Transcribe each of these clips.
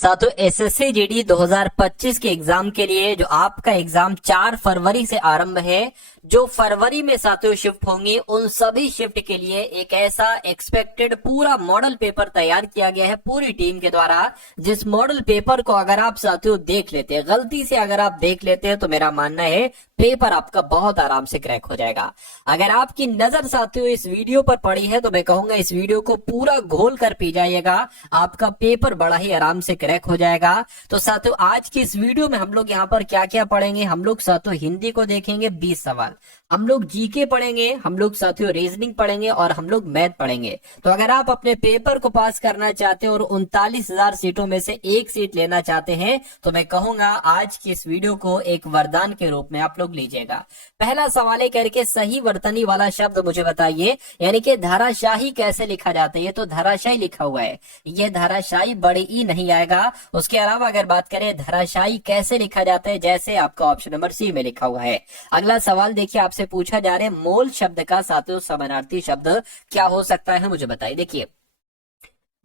साथियों SSC GD 2025 के exam के लिए जो आपका एग्जाम 4 फरवरी से आरंभ है, जो फरवरी में साथियों शिफ्ट होंगे, उन सभी शिफ्ट के लिए एक ऐसा एक्सपेक्टेड पूरा मॉडल पेपर तैयार किया गया है पूरी टीम के द्वारा। जिस मॉडल पेपर को अगर आप साथियों देख लेते हैं, गलती से अगर आप देख लेते हैं, तो मेरा मानना है पेपर आपका बहुत आराम से क्रैक हो जाएगा। अगर आपकी नजर साथियों इस वीडियो पर पड़ी है तो मैं कहूंगा इस वीडियो को पूरा घोल कर पी जाइएगा, आपका पेपर बड़ा ही आराम से क्रैक हो जाएगा। तो साथियों आज की इस वीडियो में हम लोग यहाँ पर क्या क्या पढ़ेंगे, हम लोग साथियों हिंदी को देखेंगे 20 सवाल, हम लोग जीके पढ़ेंगे, हम लोग साथियों रीजनिंग पढ़ेंगे और हम लोग मैथ पढ़ेंगे। तो अगर आप अपने पेपर को पास करना चाहते हैं और 39,000 सीटों में से एक सीट लेना चाहते हैं, तो मैं कहूंगा आज की इस वीडियो को एक वरदान के रूप में आप लोग लीजिएगा। पहला सवाल है करके सही वर्तनी वाला शब्द मुझे बताइए, यानी कि धाराशाही कैसे लिखा जाता है। ये तो धाराशाही लिखा हुआ है, ये धाराशाही बड़े ई नहीं आएगा। उसके अलावा अगर बात करें धाराशाही कैसे लिखा जाता है, जैसे आपका ऑप्शन नंबर सी में लिखा हुआ है। अगला सवाल देखिए, आपसे पूछा जा रहा है मोल शब्द का साथियों समानार्थी शब्द क्या हो सकता है, मुझे बताइए। देखिए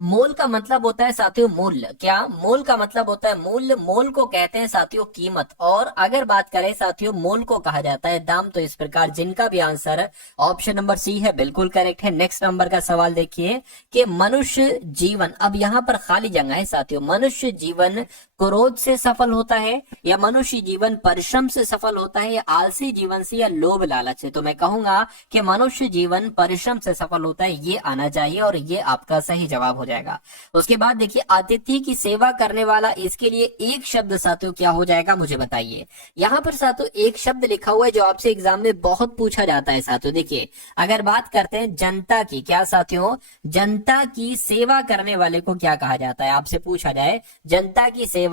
मोल का मतलब होता है साथियों मूल्य। क्या मोल का मतलब होता है मूल्य? मोल को कहते हैं साथियों कीमत। और अगर बात करें साथियों मोल को कहा जाता है दाम। तो इस प्रकार जिनका भी आंसर ऑप्शन नंबर सी है बिल्कुल करेक्ट है। नेक्स्ट नंबर का सवाल देखिए कि मनुष्य जीवन, अब यहाँ पर खाली जगह है साथियों, मनुष्य जीवन क्रोध से सफल होता है या मनुष्य जीवन परिश्रम से सफल होता है या आलसी जीवन से या लोभ लालच से। तो मैं कहूंगा कि मनुष्य जीवन परिश्रम से सफल होता है, ये आना चाहिए और ये आपका सही जवाब हो जाएगा। उसके बाद देखिए अतिथि की सेवा करने वाला, इसके लिए एक शब्द साथियों क्या हो जाएगा, मुझे बताइए। यहाँ पर साथियों एक शब्द लिखा हुआ है जो आपसे एग्जाम में बहुत पूछा जाता है साथियों। देखिए अगर बात करते हैं जनता की, क्या साथियों जनता की सेवा करने वाले को क्या कहा जाता है, आपसे पूछा जाए जनता की सेवा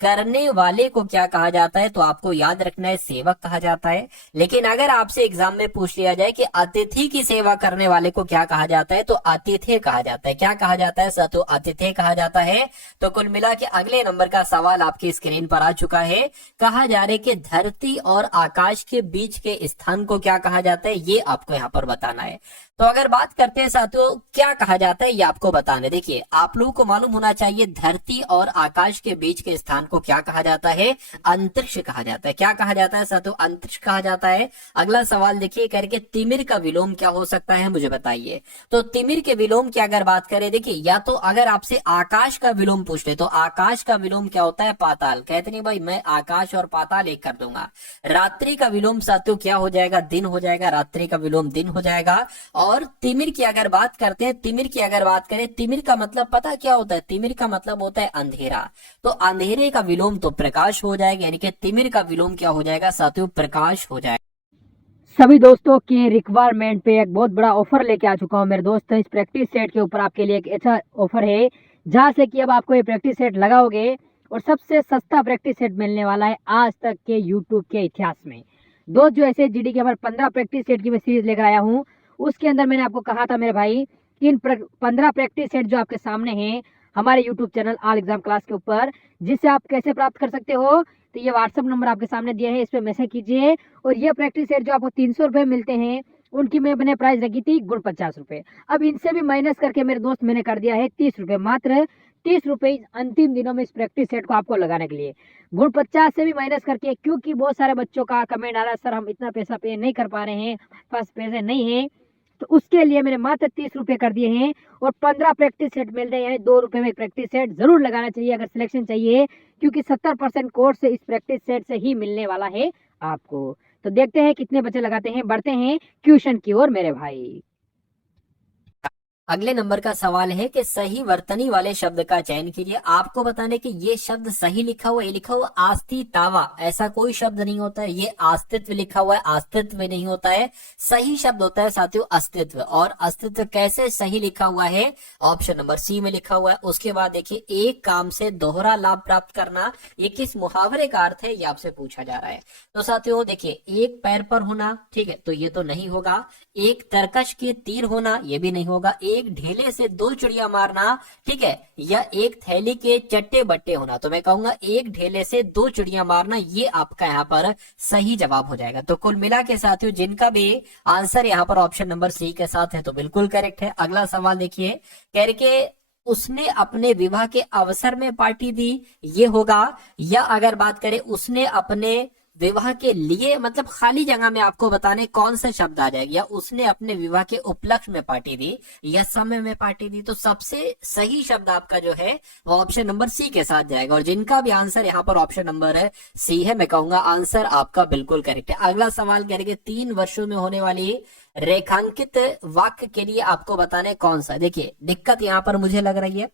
करने वाले को क्या कहा जाता है, तो आपको याद रखना है सेवक कहा जाता है। लेकिन अगर आपसे एग्जाम में पूछ लिया जाए कि अतिथि की सेवा करने वाले को क्या कहा जाता है, तो अतिथि कहा जाता है। क्या कहा जाता है साथियों, अतिथि कहा जाता है। तो कुल मिला के अगले नंबर का सवाल आपकी स्क्रीन पर आ चुका है। कहा जा रहा है कि धरती और आकाश के बीच के स्थान को क्या कहा जाता है, ये आपको यहाँ पर बताना है। तो अगर बात करते हैं साथियों क्या कहा जाता है, ये आपको बताना है। देखिए आप लोगों को मालूम होना चाहिए धरती और आकाश के बीच के स्थान को क्या कहा जाता है, अंतरिक्ष कहा जाता है। क्या कहा जाता है साथियों, अंतरिक्ष कहा जाता है। अगला सवाल देखिए करके तिमिर का विलोम क्या हो सकता है, मुझे बताइए। तो तिमिर के विलोम की अगर बात करें, देखिए या तो अगर आपसे आकाश का विलोम पूछ ले तो आकाश का विलोम क्या होता है, पाताल। कहते नहीं भाई मैं आकाश और पाताल एक कर दूंगा। रात्रि का विलोम साथियों क्या हो जाएगा, दिन हो जाएगा, रात्रि का विलोम दिन हो जाएगा। और तिमिर की अगर बात करते हैं, तिमिर की अगर बात करें, तिमिर का मतलब पता क्या होता है, तिमिर का मतलब होता है अंधेरा। तो अंधेरे का विलोम तो प्रकाश हो जाएगा, यानी कि तिमिर का विलोम क्या हो जाएगा साथियों, प्रकाश हो जाएगा। सभी दोस्तों की रिक्वायरमेंट पे एक बहुत बड़ा ऑफर लेके आ चुका हूँ मेरे दोस्त। इस प्रैक्टिस सेट के ऊपर आपके लिए एक अच्छा ऑफर है, जहाँ से कि अब आपको ये प्रैक्टिस सेट लगाओगे और सबसे सस्ता प्रैक्टिस सेट मिलने वाला है आज तक के यूट्यूब के इतिहास में। दोस्त जो ऐसे जीडी के हमारे 15 प्रैक्टिस सेट की मैं सीरीज लेकर आया हूँ, उसके अंदर मैंने आपको कहा था मेरे भाई कि इन 15 प्रैक्टिस सेट जो आपके सामने हैं हमारे YouTube channel all exam class के ऊपर, जिससे आप कैसे प्राप्त कर सकते हो, तो ये व्हाट्सअप नंबर आपके सामने दिया है, इस पर मैसेज कीजिए। और ये प्रैक्टिस सेट जो आपको 300 रुपये मिलते हैं, उनकी मैंने प्राइस रखी थी गुण 50 रुपये। अब इनसे भी माइनस करके मेरे दोस्त मैंने कर दिया है 30 रुपये, मात्र 30 रुपये अंतिम दिनों में इस प्रैक्टिस सेट को आपको लगाने के लिए। गुण 50 से भी माइनस करके, क्योंकि बहुत सारे बच्चों का कमेंट आ रहा है सर हम इतना पैसा पे नहीं कर पा रहे हैं, पास पैसे नहीं है, तो उसके लिए मैंने मात्र 30 रुपये कर दिए हैं। और 15 प्रैक्टिस सेट मिल रहे हैं, 2 रुपये में एक प्रैक्टिस सेट जरूर लगाना चाहिए अगर सिलेक्शन चाहिए, क्योंकि 70% कोर्स इस प्रैक्टिस सेट से ही मिलने वाला है आपको। तो देखते हैं कितने बच्चे लगाते हैं, बढ़ते हैं क्वेश्चन की ओर मेरे भाई। अगले नंबर का सवाल है कि सही वर्तनी वाले शब्द का चयन कीजिए। आपको बताने कि ये शब्द सही लिखा हुआ है, ये लिखा हुआ आस्ति तावा, ऐसा कोई शब्द नहीं होता है। ये अस्तित्व लिखा हुआ है, अस्तित्व नहीं होता है। सही शब्द होता है साथियों अस्तित्व। और अस्तित्व कैसे सही लिखा हुआ है, ऑप्शन नंबर सी में लिखा हुआ है। उसके बाद देखिए एक काम से दोहरा लाभ प्राप्त करना, ये किस मुहावरे का अर्थ है, ये आपसे पूछा जा रहा है। तो साथियों देखिए एक पैर पर होना, ठीक है, तो ये तो नहीं होगा। एक तरकश के तीर होना, ये भी नहीं होगा। एक ढेले से 2 चिड़िया मारना, ठीक है, या एक थैली के चट्टे बट्टे होना। तो मैं कहूंगा एक ढेले से 2 चिड़िया मारना, ये आपका यहाँ पर सही जवाब हो जाएगा। तो कुल मिला के साथियों जिनका भी आंसर यहाँ पर ऑप्शन नंबर सी के साथ है तो बिल्कुल करेक्ट है। अगला सवाल देखिए कह रहे उसने अपने विवाह के अवसर में पार्टी दी, ये होगा। या अगर बात करें उसने अपने विवाह के लिए, मतलब खाली जगह में आपको बताने कौन सा शब्द आ जाएगा, या उसने अपने विवाह के उपलक्ष्य में पार्टी दी या समय में पार्टी दी। तो सबसे सही शब्द आपका जो है वो ऑप्शन नंबर सी के साथ जाएगा। और जिनका भी आंसर यहाँ पर ऑप्शन नंबर है सी है, मैं कहूंगा आंसर आपका बिल्कुल करेक्ट है। अगला सवाल करेंगे 3 वर्षों में होने वाली रेखांकित वाक्य के लिए आपको बताने कौन सा। देखिए दिक्कत यहाँ पर मुझे लग रही है,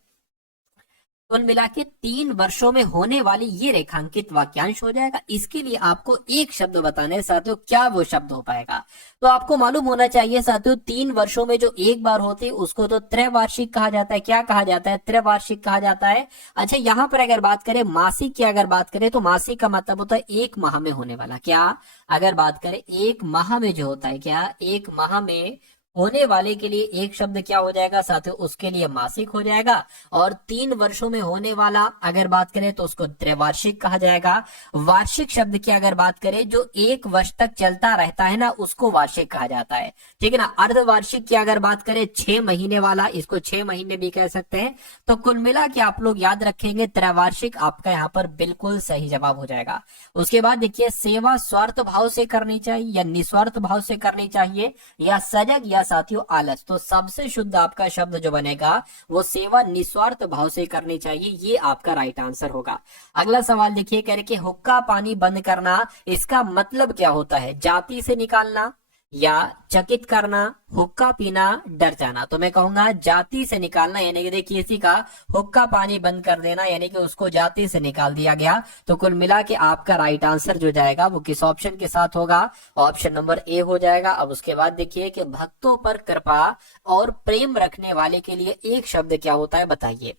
कुल मिला के 3 वर्षों में होने वाली ये रेखांकित वाक्यांश हो जाएगा। इसके लिए आपको एक शब्द बताने हैं साथियों, क्या वो शब्द हो पाएगा। तो आपको मालूम होना चाहिए साथियों, 3 वर्षों में जो एक बार होती है उसको तो त्रैवार्षिक कहा जाता है। क्या कहा जाता है? त्रैवार्षिक कहा जाता है। अच्छा, यहाँ पर अगर बात करें मासिक की, अगर बात करें तो मासिक का मतलब होता है एक माह में होने वाला। क्या अगर बात करें एक माह में जो होता है, क्या एक माह में होने वाले के लिए एक शब्द क्या हो जाएगा साथियों, उसके लिए मासिक हो जाएगा। और 3 वर्षों में होने वाला अगर बात करें तो उसको त्रैवार्षिक कहा जाएगा। वार्षिक शब्द की अगर बात करें जो 1 वर्ष तक चलता रहता है ना, उसको वार्षिक कहा जाता है, ठीक है ना। अर्धवार्षिक की अगर बात करें 6 महीने वाला, इसको 6 महीने भी कह सकते हैं। तो कुल मिला के आप लोग याद रखेंगे त्रैवार्षिक आपका यहाँ पर बिल्कुल सही जवाब हो जाएगा। उसके बाद देखिए सेवा स्वार्थ भाव से करनी चाहिए या निस्वार्थ भाव से करनी चाहिए, या सजग या साथियों आलस। तो सबसे शुद्ध आपका शब्द जो बनेगा वो सेवा निस्वार्थ भाव से करनी चाहिए, ये आपका राइट आंसर होगा। अगला सवाल देखिए, कह रहे कि हुक्का पानी बंद करना, इसका मतलब क्या होता है? जाति से निकालना या चकित करना, हुक्का पीना, डर जाना। तो मैं कहूंगा जाति से निकालना, यानी कि देखिए इसी का हुक्का पानी बंद कर देना, यानी कि उसको जाति से निकाल दिया गया। तो कुल मिला के आपका राइट आंसर जो जाएगा वो किस ऑप्शन के साथ होगा? ऑप्शन नंबर ए हो जाएगा। अब उसके बाद देखिए कि भक्तों पर कृपा और प्रेम रखने वाले के लिए एक शब्द क्या होता है, बताइए।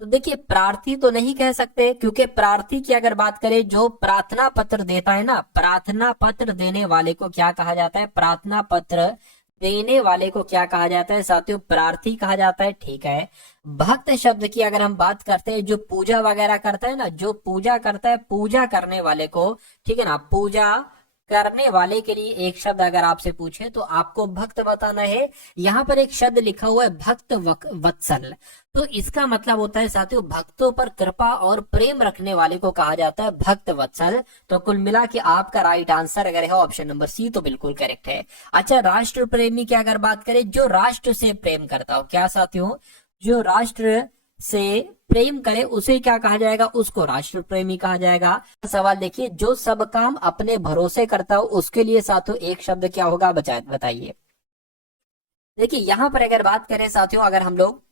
तो देखिए प्रार्थी तो नहीं कह सकते, क्योंकि प्रार्थी की अगर बात करें जो प्रार्थना पत्र देता है ना, प्रार्थना पत्र देने वाले को क्या कहा जाता है? प्रार्थना पत्र देने वाले को क्या कहा जाता है साथियों? प्रार्थी कहा जाता है, ठीक है। भक्त शब्द की अगर हम बात करते हैं जो पूजा वगैरह करता है ना, जो पूजा करता है, पूजा करने वाले को, ठीक है ना, पूजा करने वाले के लिए एक शब्द अगर आपसे पूछे तो आपको भक्त बताना है। यहाँ पर एक शब्द लिखा हुआ है भक्त वत्सल, तो इसका मतलब होता है साथियों भक्तों पर कृपा और प्रेम रखने वाले को कहा जाता है भक्त वत्सल। तो कुल मिला के आपका राइट आंसर अगर है ऑप्शन नंबर सी, तो बिल्कुल करेक्ट है। अच्छा, राष्ट्र प्रेमी की अगर बात करें जो राष्ट्र से प्रेम करता हो, क्या साथियों? जो राष्ट्र से प्रेम करे उसे क्या कहा जाएगा? उसको राष्ट्र प्रेमी कहा जाएगा। सवाल देखिए, जो सब काम अपने भरोसे करता हो उसके लिए साथियों एक शब्द क्या होगा, बताइए। देखिए यहां पर अगर बात करें साथियों, अगर हम लोग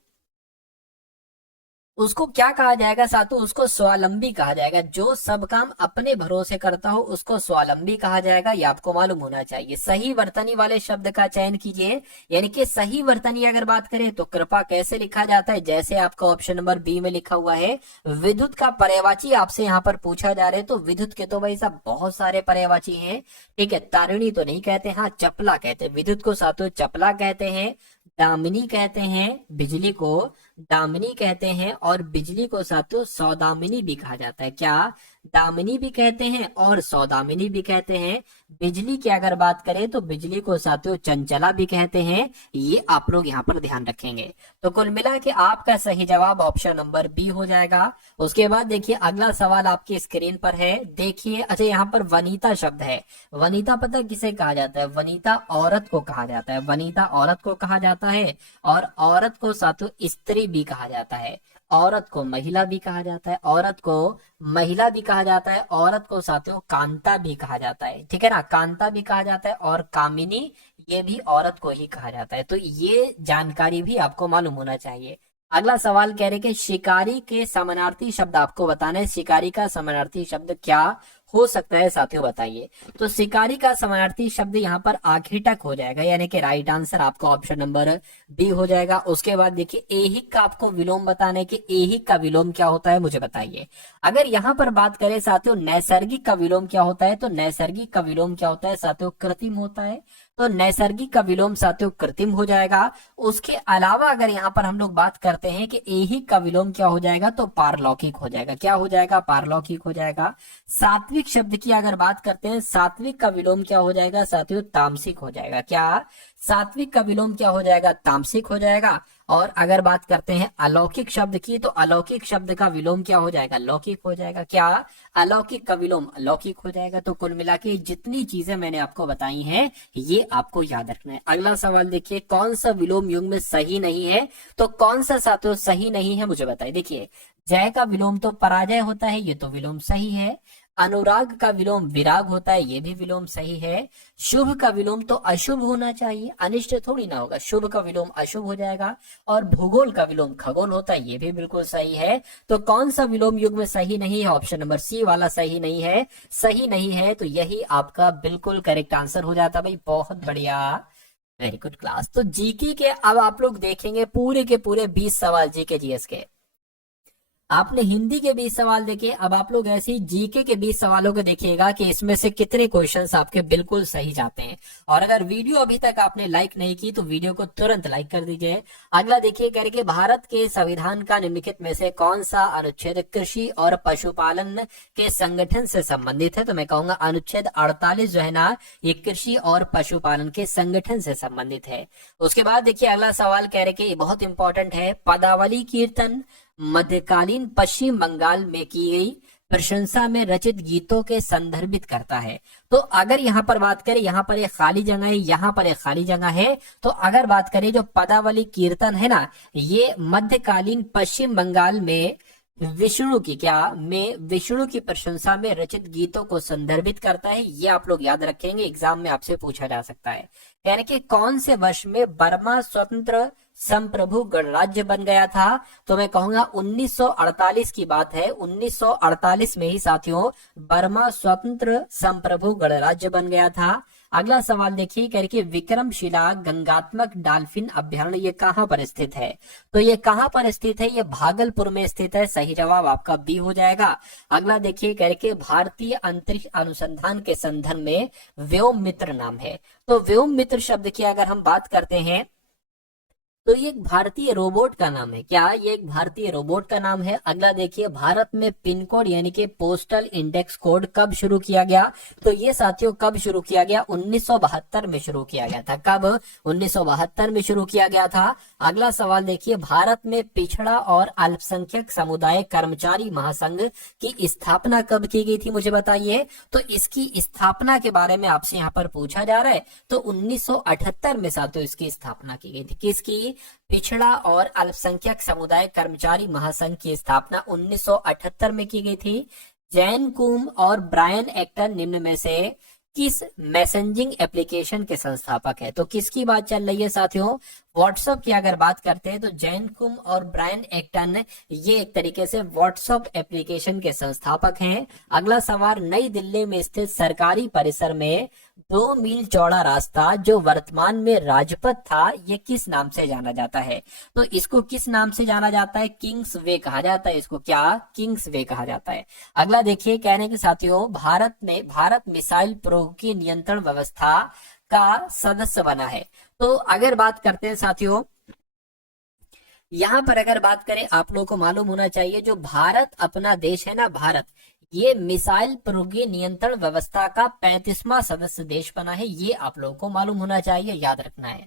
उसको क्या कहा जाएगा साथियों? उसको स्वावलंबी कहा जाएगा। जो सब काम अपने भरोसे करता हो उसको स्वावलंबी कहा जाएगा, ये आपको मालूम होना चाहिए। सही वर्तनी वाले शब्द का चयन कीजिए, यानी कि सही वर्तनी अगर बात करें तो कृपा कैसे लिखा जाता है? जैसे आपका ऑप्शन नंबर बी में लिखा हुआ है। विद्युत का पर्यायवाची आपसे यहाँ पर पूछा जा रहा है, तो विद्युत के तो भाई साहब बहुत सारे पर्यायवाची हैं, ठीक है। तारिणी तो नहीं कहते, हाँ चपला कहते हैं। विद्युत को साथियों चपला कहते हैं, दामिनी कहते हैं, बिजली को दामिनी कहते हैं, और बिजली को साथियों सौदामिनी भी कहा जाता है। क्या? दामिनी भी कहते हैं और सौदामिनी भी कहते हैं। बिजली की अगर बात करें तो बिजली को साथियों चंचला भी कहते हैं, ये आप लोग यहाँ पर ध्यान रखेंगे। तो कुल मिला के आपका सही जवाब ऑप्शन नंबर बी हो जाएगा। उसके बाद देखिए अगला सवाल आपकी स्क्रीन पर है, देखिए। अच्छा, यहाँ पर वनिता शब्द है। वनिता पता किसे कहा जाता है? वनिता औरत को कहा जाता है, वनिता औरत को कहा जाता है। और औरत को साथियों स्त्री भी कहा जाता है, औरत को महिला भी कहा जाता है, औरत को महिला भी कहा जाता है, औरत को साथियों कांता भी कहा जाता है, ठीक है ना, कांता भी कहा जाता है। और कामिनी, ये भी औरत को ही कहा जाता है। तो ये जानकारी भी आपको मालूम होना चाहिए। अगला सवाल कह रहे कि शिकारी के समानार्थी शब्द आपको बताना है। शिकारी का समानार्थी शब्द क्या हो सकता है साथियों, बताइए। तो शिकारी का समानार्थी शब्द यहाँ पर आखेटक हो जाएगा, यानी कि राइट आंसर आपका ऑप्शन नंबर बी हो जाएगा। उसके बाद देखिए ऐहिक का आपको विलोम बताने के, ऐहिक का विलोम क्या होता है मुझे बताइए। अगर यहाँ पर बात करें साथियों नैसर्गिक का विलोम क्या होता है, तो नैसर्गिक का विलोम क्या होता है साथियों? कृत्रिम होता है। तो नैसर्गिक का विलोम साथियों कृत्रिम हो जाएगा। उसके अलावा अगर यहाँ पर हम लोग बात करते हैं कि ऐहिक का विलोम क्या हो जाएगा, तो पारलौकिक हो जाएगा। क्या हो जाएगा? पारलौकिक हो जाएगा। सात्विक शब्द की अगर बात करते हैं, सात्विक का विलोम क्या हो जाएगा साथियों? तामसिक हो जाएगा। क्या? सात्विक का विलोम क्या हो जाएगा? तामसिक हो जाएगा। और अगर बात करते हैं अलौकिक शब्द की, तो अलौकिक शब्द का विलोम क्या हो जाएगा? लौकिक हो जाएगा। क्या? अलौकिक का विलोम अलौकिक हो जाएगा। तो कुल मिला के जितनी चीजें मैंने आपको बताई हैं ये आपको याद रखना है। अगला सवाल देखिए, कौन सा विलोम युग्म में सही नहीं है? तो कौन सा साथियों सही नहीं है मुझे बताइए। देखिए, जय का विलोम तो पराजय होता है, ये तो विलोम सही है। अनुराग का विलोम विराग होता है, ये भी विलोम सही है। शुभ का विलोम तो अशुभ होना चाहिए, अनिष्ट थोड़ी ना होगा। शुभ का विलोम अशुभ हो जाएगा। और भूगोल का विलोम खगोल होता है, ये भी बिल्कुल सही है। तो कौन सा विलोम युग्म में सही नहीं है? ऑप्शन नंबर सी वाला सही नहीं है। सही नहीं है तो यही आपका बिल्कुल करेक्ट आंसर हो जाता भाई। बहुत बढ़िया, वेरी गुड क्लास। तो जीके के अब आप लोग देखेंगे पूरे के पूरे 20 सवाल जीके जीएस के। आपने हिंदी के 20 सवाल देखे, अब आप लोग ऐसे ही जीके के 20 सवालों को देखिएगा कि इसमें से कितने क्वेश्चंस आपके बिल्कुल सही जाते हैं। और अगर वीडियो अभी तक आपने लाइक नहीं की तो वीडियो को तुरंत लाइक कर दीजिए। अगला देखिए, कह रहे कि भारत के संविधान का निम्नलिखित में से कौन सा अनुच्छेद कृषि और पशुपालन के संगठन से संबंधित है? तो मैं कहूंगा अनुच्छेद 48 जो है ना, ये कृषि और पशुपालन के संगठन से संबंधित है। उसके बाद देखिए अगला सवाल कह रहे कि बहुत इंपॉर्टेंट है, पदावली कीर्तन मध्यकालीन पश्चिम बंगाल में की गई प्रशंसा में रचित गीतों के संदर्भित करता है। तो अगर यहाँ पर बात करें, यहाँ पर एक खाली जगह है, यहाँ पर एक खाली जगह है। तो अगर बात करें जो पदावली कीर्तन है ना, ये मध्यकालीन पश्चिम बंगाल में विष्णु की विष्णु की प्रशंसा में रचित गीतों को संदर्भित करता है। ये आप लोग याद रखेंगे, एग्जाम में आपसे पूछा जा सकता है। यानी कि कौन से वर्ष में बर्मा स्वतंत्र संप्रभु गणराज्य बन गया था? तो मैं कहूंगा 1948 की बात है। 1948 में ही साथियों बर्मा स्वतंत्र संप्रभु गणराज्य बन गया था। अगला सवाल देखिए, कह रही विक्रमशिला गंगात्मक डॉल्फिन अभ्यारण्य ये कहां पर स्थित है? तो ये कहां पर स्थित है? ये भागलपुर में स्थित है। सही जवाब आपका बी हो जाएगा। अगला देखिए, कह रही भारतीय अंतरिक्ष अनुसंधान के संदर्भ में व्योम मित्र नाम है। तो व्योम मित्र शब्द की अगर हम बात करते हैं तो ये एक भारतीय रोबोट का नाम है। क्या? ये एक भारतीय रोबोट का नाम है। अगला देखिए, भारत में पिन कोड यानी कि पोस्टल इंडेक्स कोड कब शुरू किया गया? तो ये साथियों कब शुरू किया गया? 1972 में शुरू किया गया था। कब? 1972 में शुरू किया गया था। अगला सवाल देखिए, भारत में पिछड़ा और अल्पसंख्यक समुदाय कर्मचारी महासंघ की स्थापना कब की गई थी? मुझे बताइए। तो इसकी स्थापना के बारे में आपसे यहाँ पर पूछा जा रहा है। तो 1978 में साथियों इसकी स्थापना की गई थी। किसकी? पिछड़ा और अल्पसंख्यक समुदाय कर्मचारी महासंघ की स्थापना 1978 में की गई थी। जैन कुम और ब्रायन एक्टर निम्न में से किस मैसेजिंग एप्लीकेशन के संस्थापक है? तो किसकी बात चल रही है साथियों? व्हाट्सएप की अगर बात करते हैं तो जैन कुम और ब्रायन एक्टन ये एक तरीके से व्हाट्सएप एप्लीकेशन के संस्थापक हैं। अगला सवाल, नई दिल्ली में स्थित सरकारी परिसर में 2 मील चौड़ा रास्ता जो वर्तमान में राजपथ था, ये किस नाम से जाना जाता है? तो इसको किस नाम से जाना जाता है? किंग्स वे कहा जाता है इसको। क्या? किंग्स वे कहा जाता है। अगला देखिए, कहने के साथियों भारत मिसाइल प्रौद्योगिकी नियंत्रण व्यवस्था का सदस्य बना है। तो अगर बात करते हैं साथियों, यहाँ पर अगर बात करें, आप लोगों को मालूम होना चाहिए जो भारत अपना देश है ना, भारत ये मिसाइल प्रौद्योगिकी नियंत्रण व्यवस्था का 35वां सदस्य देश बना है। ये आप लोगों को मालूम होना चाहिए, याद रखना है।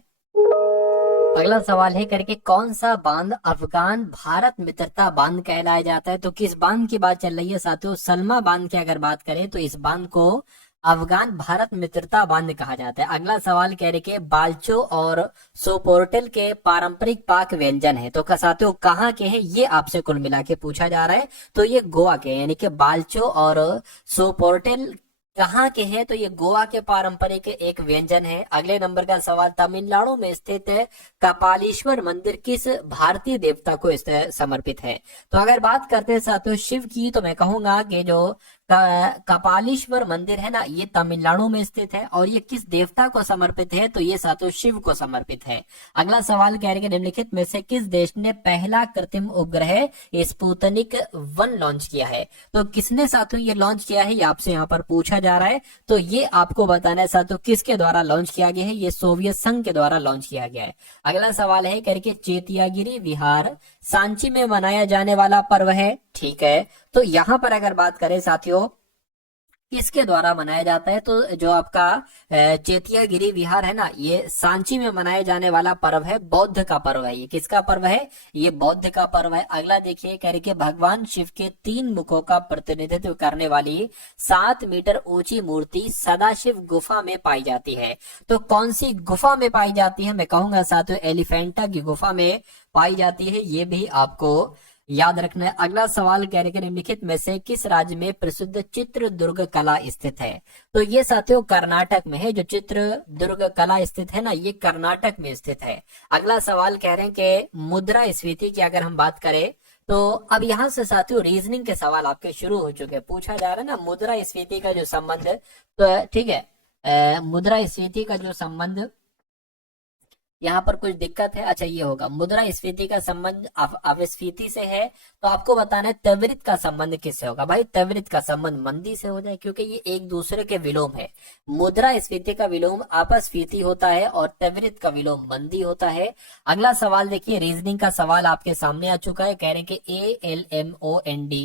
अगला सवाल है करके, कौन सा बांध अफगान भारत मित्रता बांध कहलाया जाता है? तो किस बांध की बात चल रही है साथियों? सलमा बांध की अगर बात करें तो इस बांध को अफगान भारत मित्रता बांध कहा जाता है। अगला सवाल कह रहे कि बाल्चो और सोपोर्टेल के पारंपरिक पाक व्यंजन है। तो साथियों कहाँ के हैं ये आपसे कुल मिला के पूछा जा रहा है। तो ये गोवा के, यानी कि बाल्चो और सोपोर्टेल कहाँ के हैं? तो ये गोवा के पारंपरिक एक व्यंजन है। अगले नंबर का सवाल, तमिलनाडु में स्थित कपालीश्वर मंदिर किस भारतीय देवता को समर्पित है? तो अगर बात करते हैं साथियों शिव की, तो मैं कहूंगा कि जो कपालीश्वर मंदिर है ना, ये तमिलनाडु में स्थित है। और ये किस देवता को समर्पित है? तो ये साथियों शिव को समर्पित है। अगला सवाल कह रहे हैं निम्नलिखित में से किस देश ने पहला कृत्रिम उपग्रह स्पुतनिक 1 लॉन्च किया है? तो किसने साथियों ये लॉन्च किया है, ये आपसे यहाँ पर पूछा जा रहा है। तो ये आपको बताना है साथियों किसके द्वारा लॉन्च किया गया है? ये सोवियत संघ के द्वारा लॉन्च किया गया है। अगला सवाल है करके, चेतियागिरी विहार सांची में मनाया जाने वाला पर्व है। ठीक है, तो यहाँ पर अगर बात करें साथियों किसके द्वारा मनाया जाता है? तो जो आपका चेतिया गिरी विहार है ना, ये सांची में मनाए जाने वाला पर्व है, बौद्ध का पर्व है। ये किसका पर्व है? ये बौद्ध का पर्व है। अगला देखिए, कह रही कि भगवान शिव के 3 मुखों का प्रतिनिधित्व करने वाली 7 मीटर ऊंची मूर्ति सदाशिव गुफा में पाई जाती है। तो कौन सी गुफा में पाई जाती है? मैं कहूंगा साथियों एलिफेंटा की गुफा में पाई जाती है। ये भी आपको याद रखना है। अगला सवाल कह रहे कि निम्नलिखित में से किस राज्य में प्रसिद्ध चित्रदुर्ग कला स्थित है? तो ये साथियों कर्नाटक में है। जो चित्रदुर्ग कला स्थित है ना, ये कर्नाटक में स्थित है। अगला सवाल कह रहे हैं कि मुद्रास्फीति की अगर हम बात करें तो अब यहाँ से साथियों रीजनिंग के सवाल आपके शुरू हो चुके हैं। पूछा जा रहा है ना मुद्रास्फीति का जो संबंध, तो ठीक है मुद्रास्फीति का जो संबंध, यहाँ पर कुछ दिक्कत है। अच्छा ये होगा मुद्रास्फीति का संबंध अपस्फीति से है, तो आपको बताना है त्वरित का संबंध किससे होगा? भाई त्वरित का संबंध मंदी से हो जाए, क्योंकि ये एक दूसरे के विलोम है। मुद्रास्फीति का विलोम अपस्फीति होता है और त्वरित का विलोम मंदी होता है। अगला सवाल देखिए, रीजनिंग का सवाल आपके सामने आ चुका है। कह रहे हैं कि ALMOND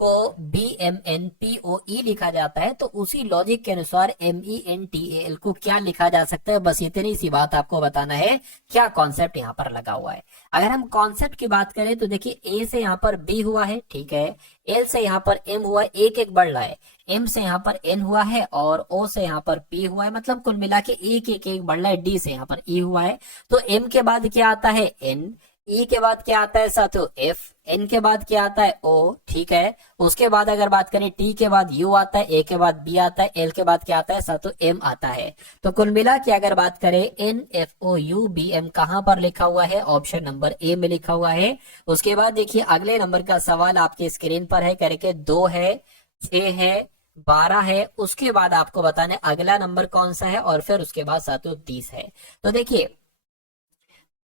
को BMNPOE लिखा जाता है, तो उसी लॉजिक के अनुसार MENTAL को क्या लिखा जा सकता है? बस इतनी सी बात आपको बताना है, क्या कॉन्सेप्ट यहाँ पर लगा हुआ है। अगर हम कॉन्सेप्ट की बात करें तो देखिए A से यहाँ पर B हुआ है, ठीक है, L से यहाँ पर M हुआ है, एक एक बढ़ रहा है, M से यहाँ पर N हुआ है और O से यहाँ पर P हुआ है, मतलब कुल मिला के एक एक एक बढ़ रहा है। D से यहाँ पर E हुआ है, तो M के बाद क्या आता है? N, E के बाद क्या आता है साथियों? F, N के बाद क्या आता है? O, ठीक है। उसके बाद अगर बात करें T के बाद U आता है, A के बाद B आता है, L के बाद क्या आता है साथियों? M आता है। तो कुल मिला के अगर बात करें NFOUBM कहां पर लिखा हुआ है? ऑप्शन नंबर A में लिखा हुआ है। उसके बाद देखिए अगले नंबर का सवाल आपके स्क्रीन पर है, करके 2 है, 6 है, 12 है। उसके बाद आपको बताना है अगला नंबर कौन सा है और फिर उसके बाद साथियों 30 है। तो देखिए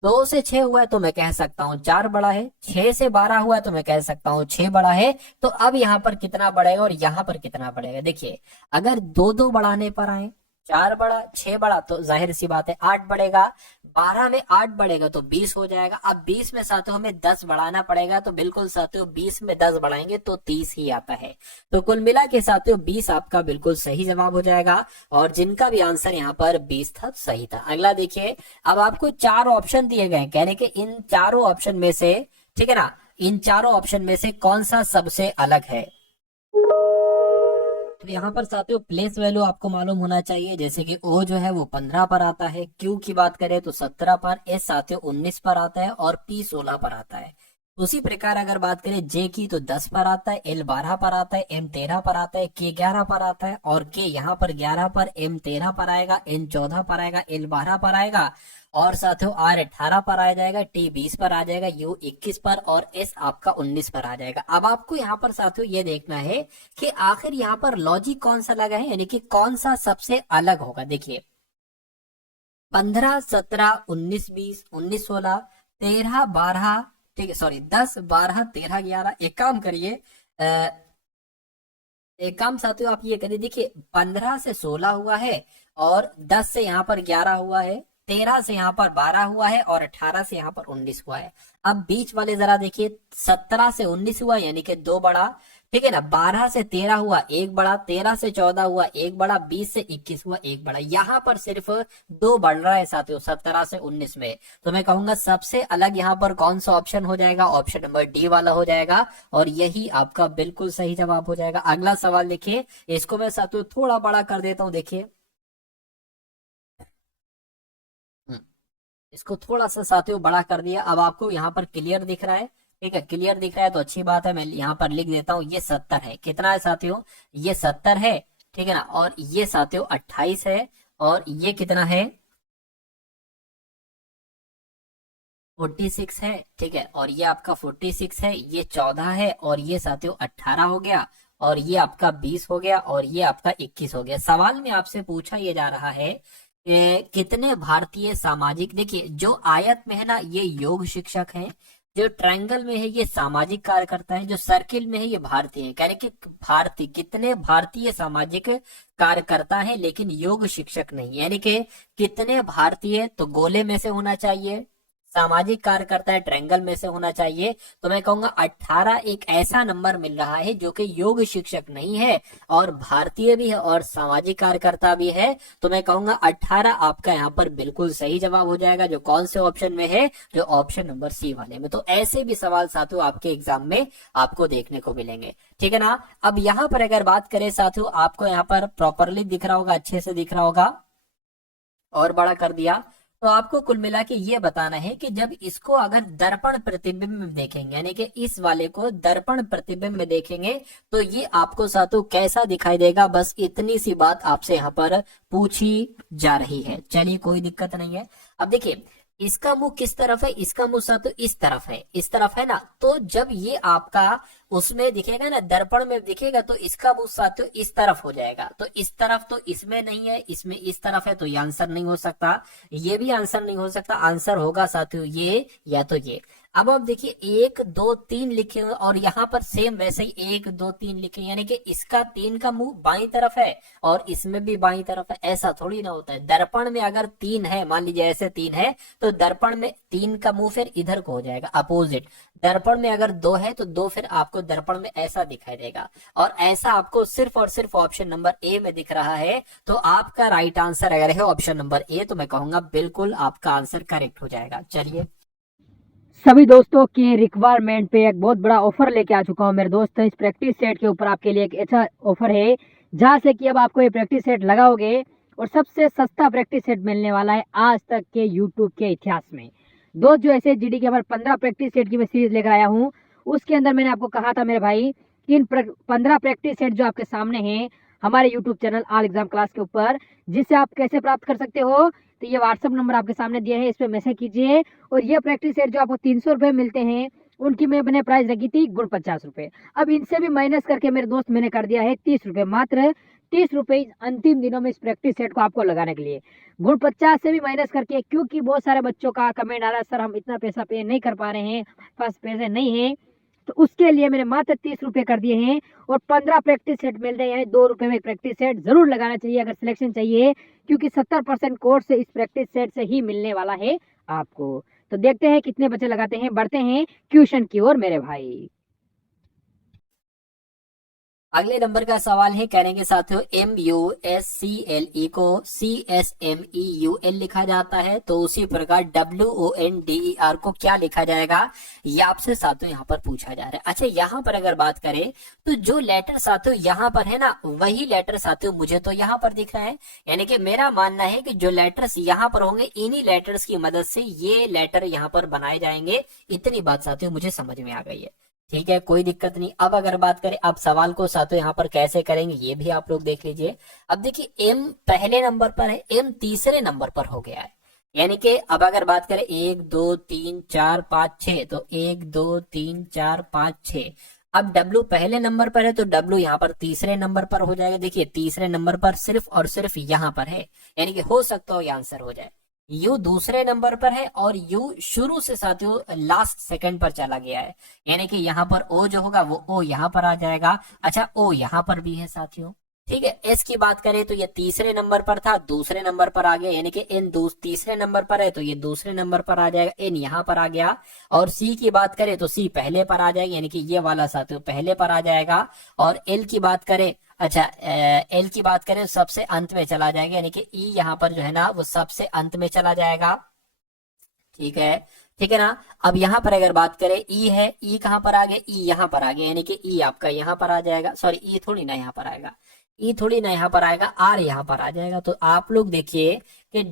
2 से 6 हुआ है तो मैं कह सकता हूँ 4 बड़ा है, 6 से 12 हुआ है तो मैं कह सकता हूँ 6 बड़ा है। तो अब यहाँ पर कितना बढ़ेगा और यहाँ पर कितना बढ़ेगा? देखिए अगर 2 बढ़ाने पर आए, 4 बड़ा 6 बड़ा, तो जाहिर सी बात है 8 बढ़ेगा। 12 में 8 बढ़ेगा तो 20 हो जाएगा। अब 20 में साथियों हमें 10 बढ़ाना पड़ेगा, तो बिल्कुल साथियों 20 में 10 बढ़ाएंगे तो 30 ही आता है। तो कुल मिला के साथियों 20 आपका बिल्कुल सही जवाब हो जाएगा, और जिनका भी आंसर यहाँ पर 20 था सही था। अगला देखिए, अब आपको 4 ऑप्शन दिए गए, कहने के इन चारों ऑप्शन में से, ठीक है ना, इन चारों ऑप्शन में से कौन सा सबसे अलग है? तो यहाँ पर साथियों प्लेस वैल्यू आपको मालूम होना चाहिए, जैसे कि O जो है वो 15 पर आता है, Q की बात करें तो 17 पर, S साथियों 19 पर आता है और P 16 पर आता है। उसी प्रकार अगर बात करें J की तो 10 पर आता है, L 12 पर आता है, M 13 पर आता है, K 11 पर आता है और K यहाँ पर 11 पर, M 13 पर आएगा, N 14 पर आएगा, L 12 पर आएगा और साथियों R 18 पर आ जाएगा, T 20 पर आ जाएगा, U 21 पर और S आपका 19 पर आ जाएगा। अब आपको यहाँ पर साथियों ये देखना है कि आखिर यहाँ पर लॉजिक कौन सा लगा है, यानी कि कौन सा सबसे अलग होगा। देखिए 15, 17, 19, 20, 19, 16, 13, 12, ठीक है, सॉरी 10, 12, 13, 11। एक काम करिए, एक काम साथियों आप ये करिए, देखिए 15 से 16 हुआ है और 10 से यहाँ पर 11 हुआ है, 13 से यहाँ पर 12 हुआ है और 18 से यहाँ पर 19 हुआ है। अब बीच वाले जरा देखिए, 17 से 19 हुआ यानी कि 2 बड़ा, ठीक है ना, 12 से 13 हुआ 1 बड़ा, 13 से 14 हुआ 1 बड़ा, 20 से 21 हुआ 1 बड़ा। यहाँ पर सिर्फ 2 बढ़ रहा है साथियों 17 से 19 में। तो मैं कहूंगा सबसे अलग यहाँ पर कौन सा ऑप्शन हो जाएगा? ऑप्शन नंबर डी वाला हो जाएगा और यही आपका बिल्कुल सही जवाब हो जाएगा। अगला सवाल देखिए, इसको मैं साथियों थोड़ा बड़ा कर देता हूँ। देखिए इसको थोड़ा सा साथियों बड़ा कर दिया, अब आपको यहाँ पर क्लियर दिख रहा है, ठीक है, क्लियर दिख रहा है तो अच्छी बात है। मैं यहाँ पर लिख देता हूँ, ये 70 है। कितना है साथियों? ये 70 है, ठीक है ना, और ये साथियों 28 है और ये कितना है? 46 है, ठीक है, और ये आपका 46 है, ये 14 है और ये साथियों 18 हो गया और ये आपका 20 हो गया और ये आपका 21 हो गया। सवाल में आपसे पूछा ये जा रहा है कितने भारतीय सामाजिक, देखिए जो आयत में है ना ये योग शिक्षक हैं, जो ट्रायंगल में है ये सामाजिक कार्यकर्ता है, जो सर्किल में है ये भारतीय है। कह रहे कि भारतीय कितने भारतीय सामाजिक कार्यकर्ता हैं लेकिन योग शिक्षक नहीं, यानी कि कितने भारतीय, तो गोले में से होना चाहिए, सामाजिक कार्यकर्ता है, ट्रायंगल में से होना चाहिए। तो मैं कहूंगा 18 एक ऐसा नंबर मिल रहा है जो कि योग शिक्षक नहीं है और भारतीय भी है और सामाजिक कार्यकर्ता भी है। तो मैं कहूंगा 18 आपका यहाँ पर बिल्कुल सही जवाब हो जाएगा, जो कौन से ऑप्शन में है, जो ऑप्शन नंबर सी वाले में। तो ऐसे भी सवाल साथियों आपके एग्जाम में आपको देखने को मिलेंगे, ठीक है ना। अब यहाँ पर अगर बात करें साथियों, आपको यहाँ पर प्रॉपरली दिख रहा होगा, अच्छे से दिख रहा होगा, और बड़ा कर दिया। तो आपको कुल मिला के ये बताना है कि जब इसको अगर दर्पण प्रतिबिंब में देखेंगे, यानी कि इस वाले को दर्पण प्रतिबिंब में देखेंगे, तो ये आपको साथियों कैसा दिखाई देगा, बस इतनी सी बात आपसे यहाँ पर पूछी जा रही है। चलिए कोई दिक्कत नहीं है। अब देखिए इसका मुंह किस तरफ है, इसका मुंह साथियों इस तरफ है, इस तरफ है ना। तो जब ये आपका उसमें दिखेगा ना, दर्पण में दिखेगा, तो इसका मुंह साथियों इस तरफ हो जाएगा। तो इस तरफ तो इसमें नहीं है, इसमें इस तरफ है, तो ये आंसर नहीं हो सकता, ये भी आंसर नहीं हो सकता। आंसर होगा साथियों ये या तो ये। अब आप देखिए 1 2 3 लिखे हुए और यहाँ पर सेम वैसे ही 1 2 3 लिखे, यानी कि इसका 3 का मुंह बाईं तरफ है और इसमें भी बाईं तरफ है। ऐसा थोड़ी ना होता है। दर्पण में अगर 3 है, मान लीजिए ऐसे 3 है, तो दर्पण में 3 का मुंह फिर इधर को हो जाएगा, अपोजिट। दर्पण में अगर 2 है तो 2 फिर आपको दर्पण में ऐसा दिखाई देगा, और ऐसा आपको सिर्फ और सिर्फ ऑप्शन नंबर ए में दिख रहा है। तो आपका राइट आंसर अगर है ऑप्शन नंबर ए, तो मैं कहूंगा बिल्कुल आपका आंसर करेक्ट हो जाएगा। चलिए सभी दोस्तों के रिक्वायरमेंट पे एक बहुत बड़ा ऑफर लेके आ चुका हूँ मेरे दोस्त। इस प्रैक्टिस सेट के ऊपर आपके लिए एक अच्छा ऑफर है, जहाँ से कि अब आपको ये प्रैक्टिस सेट लगाओगे और सबसे सस्ता प्रैक्टिस सेट मिलने वाला है आज तक के यूट्यूब के इतिहास में। दोस्त जो ऐसे जीडी के हमारे 15 प्रैक्टिस सेट की मैं सीरीज लेकर आया हूँ, उसके अंदर मैंने आपको कहा था मेरे भाई कि इन 15 प्रैक्टिस सेट जो आपके सामने हैं हमारे YouTube channel all exam class के ऊपर, जिससे आप कैसे प्राप्त कर सकते हो, तो ये व्हाट्सअप नंबर आपके सामने दिया है, इस पर मैसेज कीजिए। और ये प्रैक्टिस सेट जो आपको 300 रुपये मिलते हैं, उनकी मैंने प्राइस रखी थी गुण 50 रुपये। अब इनसे भी माइनस करके मेरे दोस्त मैंने कर दिया है 30 रुपये, मात्र 30 रुपये अंतिम दिनों में इस प्रैक्टिस सेट को आपको लगाने के लिए। गुण 50 से भी माइनस करके, क्योंकि बहुत सारे बच्चों का कमेंट आ रहा है सर हम इतना पैसा पे नहीं कर पा रहे हैं, पास पैसे नहीं है, तो उसके लिए मैंने मात्र 30 रुपये कर दिए हैं। और 15 प्रैक्टिस सेट मिल रहे हैं, 2 रुपये में एक प्रैक्टिस सेट जरूर लगाना चाहिए अगर सिलेक्शन चाहिए, क्योंकि 70% कोर्स इस प्रैक्टिस सेट से ही मिलने वाला है आपको। तो देखते हैं कितने बच्चे लगाते हैं, बढ़ते हैं क्वेश्चन की ओर मेरे भाई। अगले नंबर का सवाल है, करेंगे साथियों MUSCLE को CSMEUL लिखा जाता है, तो उसी प्रकार WONDER को क्या लिखा जाएगा, ये आपसे साथियों यहाँ पर पूछा जा रहा है। अच्छा यहाँ पर अगर बात करें तो जो लेटर साथियों यहाँ पर है ना, वही लेटर साथियों मुझे तो यहाँ पर दिख रहा है। यानी कि मेरा मानना है कि जो लेटर्स यहाँ पर होंगे, इन्हीं लेटर्स की मदद से ये लेटर यहाँ पर बनाए जाएंगे। इतनी बात साथियों मुझे समझ में आ गई है, ठीक है, कोई दिक्कत नहीं। अब अगर बात करें अब सवाल को साथियों यहाँ पर कैसे करेंगे, ये भी आप लोग देख लीजिए। अब देखिए M पहले नंबर पर है, M तीसरे नंबर पर हो गया है। यानी कि अब अगर बात करें 1 2 3 4 5 6, तो 1 2 3 4 5 6। अब W पहले नंबर पर है, तो W यहाँ पर तीसरे नंबर पर हो जाएगा। देखिए तीसरे नंबर पर सिर्फ और सिर्फ यहाँ पर है, यानी कि हो सकता हो ये आंसर हो जाए। यू दूसरे नंबर पर है और यू शुरू से साथियों लास्ट सेकंड पर चला गया है, यानी कि यहाँ पर ओ जो होगा वो ओ यहाँ पर आ जाएगा। अच्छा ओ यहाँ पर भी है साथियों, ठीक है। एस की बात करें तो ये तीसरे नंबर पर था, दूसरे नंबर पर आ गया, यानी कि एन तीसरे नंबर पर है, तो ये दूसरे नंबर पर आ जाएगा, एन यहाँ पर आ गया। और सी की बात करें तो सी पहले पर आ जाएगा, यानी कि ये वाला साथियों पहले पर आ जाएगा। और एल की बात करें, अच्छा एल की बात करें सबसे अंत में चला जाएगा, यानी कि ई यहाँ पर जो है ना वो सबसे अंत में चला जाएगा, ठीक है, ठीक है ना। अब यहाँ पर अगर बात करें ई है, ई कहाँ पर आ गया, ई यहाँ पर आ गया, यानी कि ई आपका यहाँ पर आ जाएगा। सॉरी ई थोड़ी ना यहाँ पर आएगा, ई थोड़ी ना यहाँ पर आएगा, आर यहाँ पर आ जाएगा। तो आप लोग देखिए कि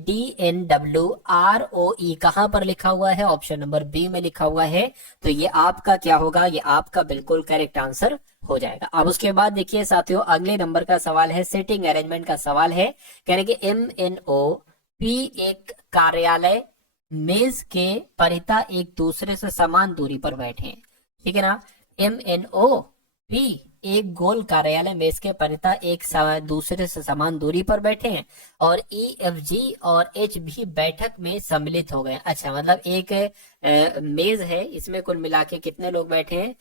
DNWROE कहाँ पर लिखा हुआ है, ऑप्शन नंबर बी में लिखा हुआ है। तो ये आपका क्या होगा, ये आपका बिल्कुल करेक्ट आंसर हो जाएगा। अब उसके बाद देखिए साथियों अगले नंबर का सवाल है, सेटिंग अरेंजमेंट का सवाल है। कह रहे कि MNOP एक कार्यालय मेज के परिता एक दूसरे से समान दूरी पर बैठे, ठीक है ना। MNOP एक गोल कार्यालय मेज के परिता एक दूसरे से समान दूरी पर बैठे हैं, और EFG और HB बैठक में सम्मिलित हो गए। अच्छा मतलब एक मेज है, इसमें कुल मिला के कितने लोग बैठे हैं,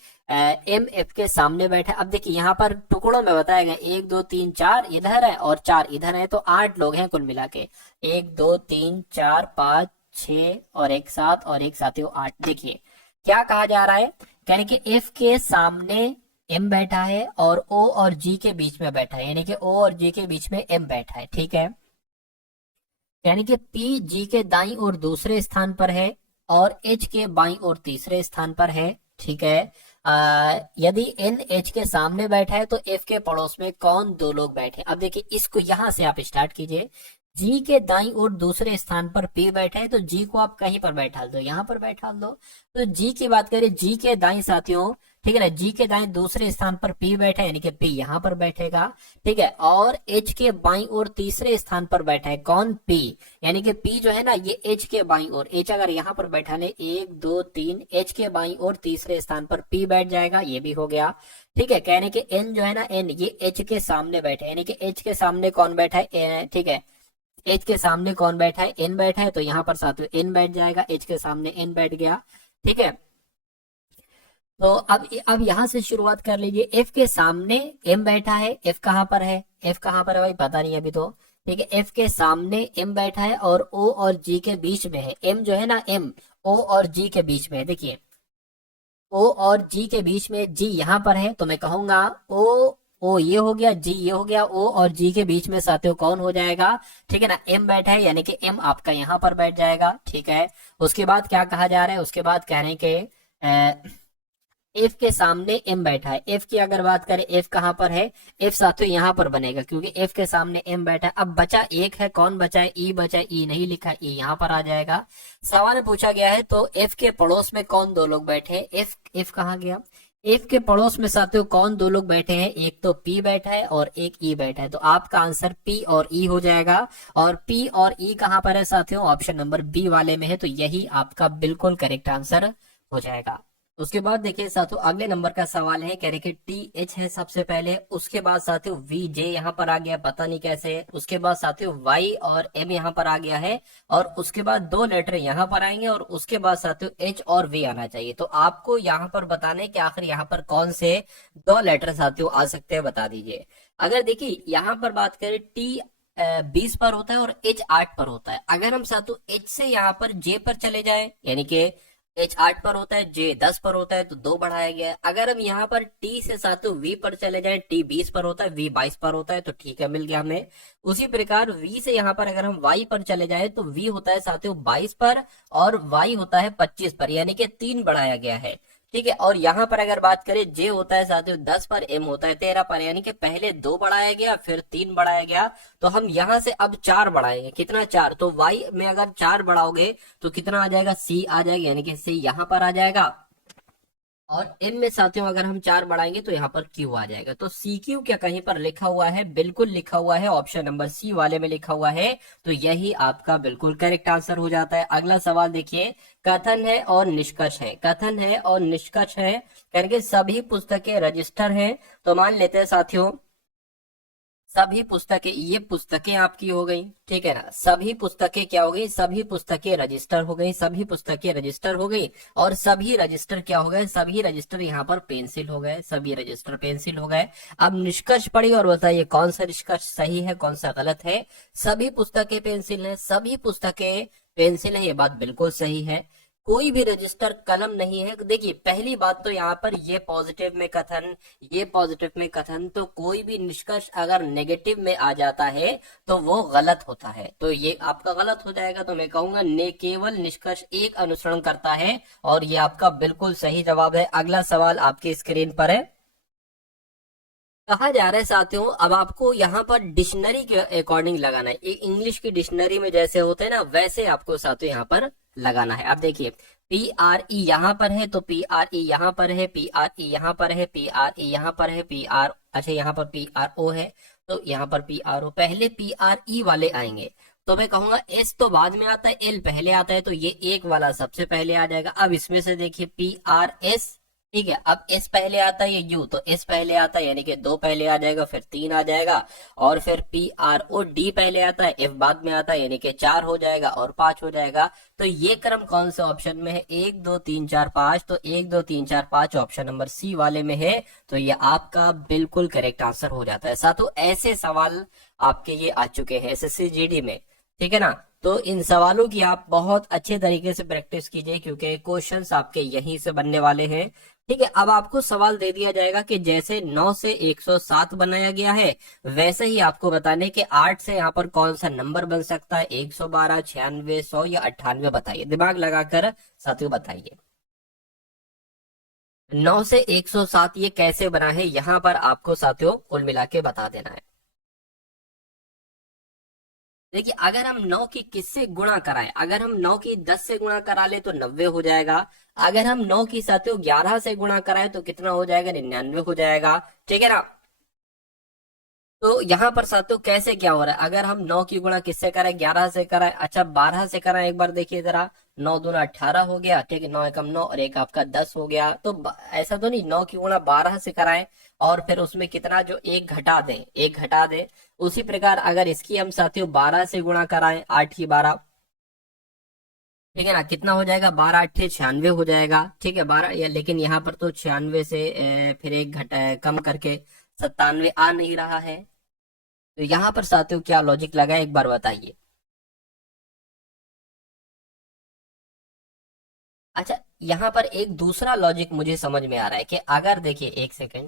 MF के सामने बैठे। अब देखिए यहाँ पर टुकड़ों में बताया गया 1 2 3 4 इधर है और 4 इधर है, तो 8 लोग हैं कुल मिला के, 1 2 3 4 5 6 और एक 7 और एक साथियों 8। देखिए क्या कहा जा रहा है, यानी कि एफ के सामने एम बैठा है और ओ और जी के बीच में बैठा है, यानी कि ओ और जी के बीच में एम बैठा है, ठीक है। यानी कि पी जी के दाईं ओर दूसरे स्थान पर है और एच के बाईं ओर तीसरे स्थान पर है, ठीक है। यदि एन एच के सामने बैठा है तो एफ के पड़ोस में कौन दो लोग बैठे। अब देखिए इसको यहां से आप स्टार्ट कीजिए। जी के दाईं ओर दूसरे स्थान पर पी बैठा है तो जी को आप कहीं पर बैठा दो, यहां पर बैठा दो। तो जी की बात करें, जी के दाईं साथियों, ठीक है ना, जी के दाएं दूसरे स्थान पर पी बैठा है, यानी कि पी यहां पर बैठेगा, ठीक है। और एच के बाईं ओर तीसरे स्थान पर बैठा है कौन, पी, यानी कि पी जो है ना ये एच के बाईं ओर, एच अगर यहां पर बैठा ले 1 2 3, एच के बाईं ओर तीसरे स्थान पर पी बैठ जाएगा, ये भी हो गया, ठीक है। कहने के एन जो है ना, एन ये एच के सामने बैठे, यानी कि एच के सामने कौन बैठा है, ठीक है, एच के सामने कौन बैठा है, एन बैठा है, तो यहाँ पर साथियों एन बैठ जाएगा, एच के सामने एन बैठ गया, ठीक है। तो अब यहां से शुरुआत कर लीजिए। एफ के सामने एम बैठा है, एफ कहां पर है, एफ कहां पर है भाई पता नहीं अभी तो, ठीक है। एफ के सामने एम बैठा है और ओ और जी के बीच में है, एम जो है ना, एम ओ और जी के बीच में है। देखिए ओ और जी के बीच में, जी यहां पर है तो मैं कहूंगा ओ ये हो गया, जी ये हो गया, ओ और जी के बीच में साथियों कौन हो जाएगा, ठीक है ना, एम बैठा है, यानी कि एम आपका यहां पर बैठ जाएगा, ठीक है। उसके बाद क्या कहा जा रहा है, उसके बाद कह रहे हैं कि एफ के सामने एम बैठा है। एफ की अगर बात करें, एफ कहां पर है, एफ साथियों यहां पर बनेगा क्योंकि एफ के सामने एम बैठा है। अब बचा एक है, कौन बचा है, ई बचा है, ई नहीं लिखा, ई यहां पर आ जाएगा। सवाल पूछा गया है तो एफ के पड़ोस में कौन दो लोग बैठे हैं, एफ कहां गया, एफ के पड़ोस में साथियों कौन दो लोग बैठे हैं, एक तो पी बैठा है और एक ई बैठा है, तो आपका आंसर पी और ई हो जाएगा। और पी और ई कहां पर है साथियों, ऑप्शन नंबर बी वाले में है, तो यही आपका बिल्कुल करेक्ट आंसर हो जाएगा। उसके बाद देखिए साथियों अगले नंबर का सवाल है, कह रहे कि टी एच है सबसे पहले, उसके बाद साथियों वी जे यहाँ पर आ गया, पता नहीं कैसे, उसके बाद साथियों वाई और एम यहाँ पर आ गया है, और उसके बाद दो लेटर यहाँ पर आएंगे और उसके बाद साथियों एच और वी आना चाहिए। तो आपको यहाँ पर बताना है कि आखिर यहाँ पर कौन से दो लेटर साथियों आ सकते हैं, बता दीजिए। अगर देखिए यहाँ पर बात करें, टी 20 पर होता है और एच 8 पर होता है। अगर हम साथियों एच से यहाँ पर जे पर चले जाए, यानी कि एच 8 पर होता है, जे 10 पर होता है, तो 2 बढ़ाया गया है। अगर हम यहाँ पर टी से साथियों वी पर चले जाएं, टी 20 पर होता है, वी 22 पर होता है, तो ठीक है, मिल गया हमें। उसी प्रकार वी से यहाँ पर अगर हम वाई पर चले जाएं तो वी होता है साथियों 22 पर और वाई होता है 25 पर, यानी कि 3 बढ़ाया गया है, ठीक है। और यहाँ पर अगर बात करें, जे होता है साथियों 10 पर, एम होता है 13 पर, यानी कि पहले 2 बढ़ाया गया फिर 3 बढ़ाया गया, तो हम यहाँ से अब 4 बढ़ाएंगे, कितना 4, तो वाई में अगर 4 बढ़ाओगे तो कितना आ जाएगा, सी आ जाएगा, यानी कि सी यहाँ पर आ जाएगा। और एम में साथियों अगर हम 4 बढ़ाएंगे तो यहाँ पर क्यू आ जाएगा। तो सी क्यू क्या कहीं पर लिखा हुआ है, बिल्कुल लिखा हुआ है, ऑप्शन नंबर सी वाले में लिखा हुआ है, तो यही आपका बिल्कुल करेक्ट आंसर हो जाता है। अगला सवाल देखिए, कथन है और निष्कर्ष है, कथन है और निष्कर्ष है करके सभी पुस्तकें रजिस्टर हैं। तो मान लेते हैं साथियों सभी पुस्तकें, ये पुस्तकें आपकी हो गई, ठीक है ना, सभी पुस्तकें क्या हो गई, सभी पुस्तकें रजिस्टर हो गई, सभी पुस्तकें रजिस्टर हो गई, और सभी रजिस्टर क्या हो गए, सभी रजिस्टर यहाँ पर पेंसिल हो गए, सभी रजिस्टर पेंसिल हो गए। अब निष्कर्ष पढ़िए और बताइए कौन सा निष्कर्ष सही है कौन सा गलत है। सभी पुस्तकें पेंसिल है, सभी पुस्तकें पेंसिल है, ये बात बिल्कुल सही है। कोई भी रजिस्टर कलम नहीं है। देखिए पहली बात तो यहाँ पर ये पॉजिटिव में कथन, ये पॉजिटिव में कथन, तो कोई भी निष्कर्ष अगर नेगेटिव में आ जाता है तो वो गलत होता है, तो ये आपका गलत हो जाएगा। तो मैं कहूंगा ने केवल निष्कर्ष एक अनुसरण करता है, और ये आपका बिल्कुल सही जवाब है। अगला सवाल आपकी स्क्रीन पर है, कहा जा रहा है साथियों अब आपको यहाँ पर डिक्शनरी के अकॉर्डिंग लगाना है, इंग्लिश की डिक्शनरी में जैसे होते हैं ना वैसे आपको साथियों यहाँ पर लगाना है। अब देखिए पी आर ई यहाँ पर है तो पी आर ई यहाँ पर है, पी आर ई यहाँ पर है, पी आर ई यहाँ पर है, पी आर अच्छा यहाँ पर पी आर ओ है, तो यहाँ पर पी आर ओ, पहले पी आर ई वाले आएंगे। तो मैं कहूंगा एस तो बाद में आता है, एल पहले आता है, तो ये एक वाला सबसे पहले आ जाएगा। अब इसमें से देखिए पी आर एस, ठीक है, अब एस पहले आता है, ये यू तो एस पहले आता है, यानी कि 2 पहले आ जाएगा, फिर 3 आ जाएगा, और फिर पी आर ओ डी पहले आता है, एफ बाद में आता है, यानी कि 4 हो जाएगा और 5 हो जाएगा। तो ये क्रम कौन से ऑप्शन में है, 1 2 3 4 5, तो 1 2 3 4 5 ऑप्शन नंबर सी वाले में है, तो ये आपका बिल्कुल करेक्ट आंसर हो जाता है। साथों ऐसे सवाल आपके ये आ चुके हैं एसएससी जीडी में, ठीक है ना। तो इन सवालों की आप बहुत अच्छे तरीके से प्रैक्टिस कीजिए, क्योंकि क्वेश्चंस आपके यहीं से बनने वाले हैं। ठीक है, अब आपको सवाल दे दिया जाएगा कि जैसे 9 से 107 बनाया गया है, वैसे ही आपको बताने कि 8 से यहाँ पर कौन सा नंबर बन सकता है, 112, 96, 100 या 98। बताइए, दिमाग लगाकर साथियों बताइए। 9 से 107 ये कैसे बना है, यहाँ पर आपको साथियों कुल मिला के बता देना है। देखिए, अगर हम 9 की किससे गुणा कराएं, अगर हम 9 की 10 से गुणा करा ले तो 90 हो जाएगा। अगर हम 9 की साथियों 11 से गुणा कराएं तो कितना हो जाएगा, 99 हो जाएगा। ठीक है ना। तो यहाँ पर साथियों कैसे क्या हो रहा है, अगर हम 9 की गुणा किससे कराएं, 11 से कराएं, अच्छा 12 से कराएं। एक बार देखिए जरा, 9 दूना 18 हो गया। ठीक है, 9 एकम 9 और एक आपका 10 हो गया। तो ऐसा तो नहीं 9 की गुणा 12 से कराएं और फिर उसमें कितना जो एक घटा दें, एक घटा दें। उसी प्रकार अगर इसकी हम साथियों 12 से गुणा कराएं, 8 की 12, ठीक है ना, कितना हो जाएगा, 12 8 96 हो जाएगा। ठीक है, 12 या लेकिन यहाँ पर तो 96 से फिर एक घटा कम करके 97 आ नहीं रहा है। तो यहाँ पर साथियों क्या लॉजिक लगा है, एक बार बताइए। अच्छा, यहाँ पर एक दूसरा लॉजिक मुझे समझ में आ रहा है कि अगर देखिए एक सेकंड,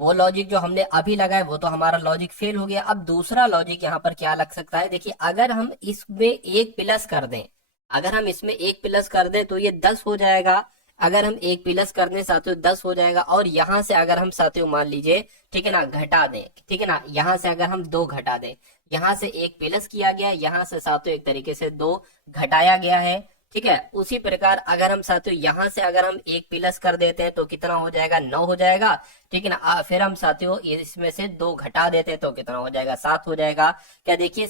वो लॉजिक जो हमने अभी लगाया वो तो हमारा लॉजिक फेल हो गया। अब दूसरा लॉजिक यहाँ पर क्या लग सकता है, देखिए अगर हम इसमें एक प्लस कर दें, अगर हम इसमें एक प्लस कर दें तो ये 10 हो जाएगा। अगर हम एक प्लस कर दें साथियों 10 हो जाएगा। और यहां से अगर हम साथियों मान लीजिए, ठीक है ना, घटा दें, ठीक है ना, यहां से अगर हम 2 घटा दें, यहां से एक प्लस किया गया, यहां से साथियों एक तरीके से 2 घटाया गया है। ठीक है, उसी प्रकार अगर हम साथियों यहां से अगर हम एक प्लस कर देते हैं तो कितना हो जाएगा, 9 हो जाएगा। ठीक है ना, फिर हम साथियों इसमें से 2 घटा देते हैं तो कितना हो जाएगा, 7 हो जाएगा। क्या देखिए,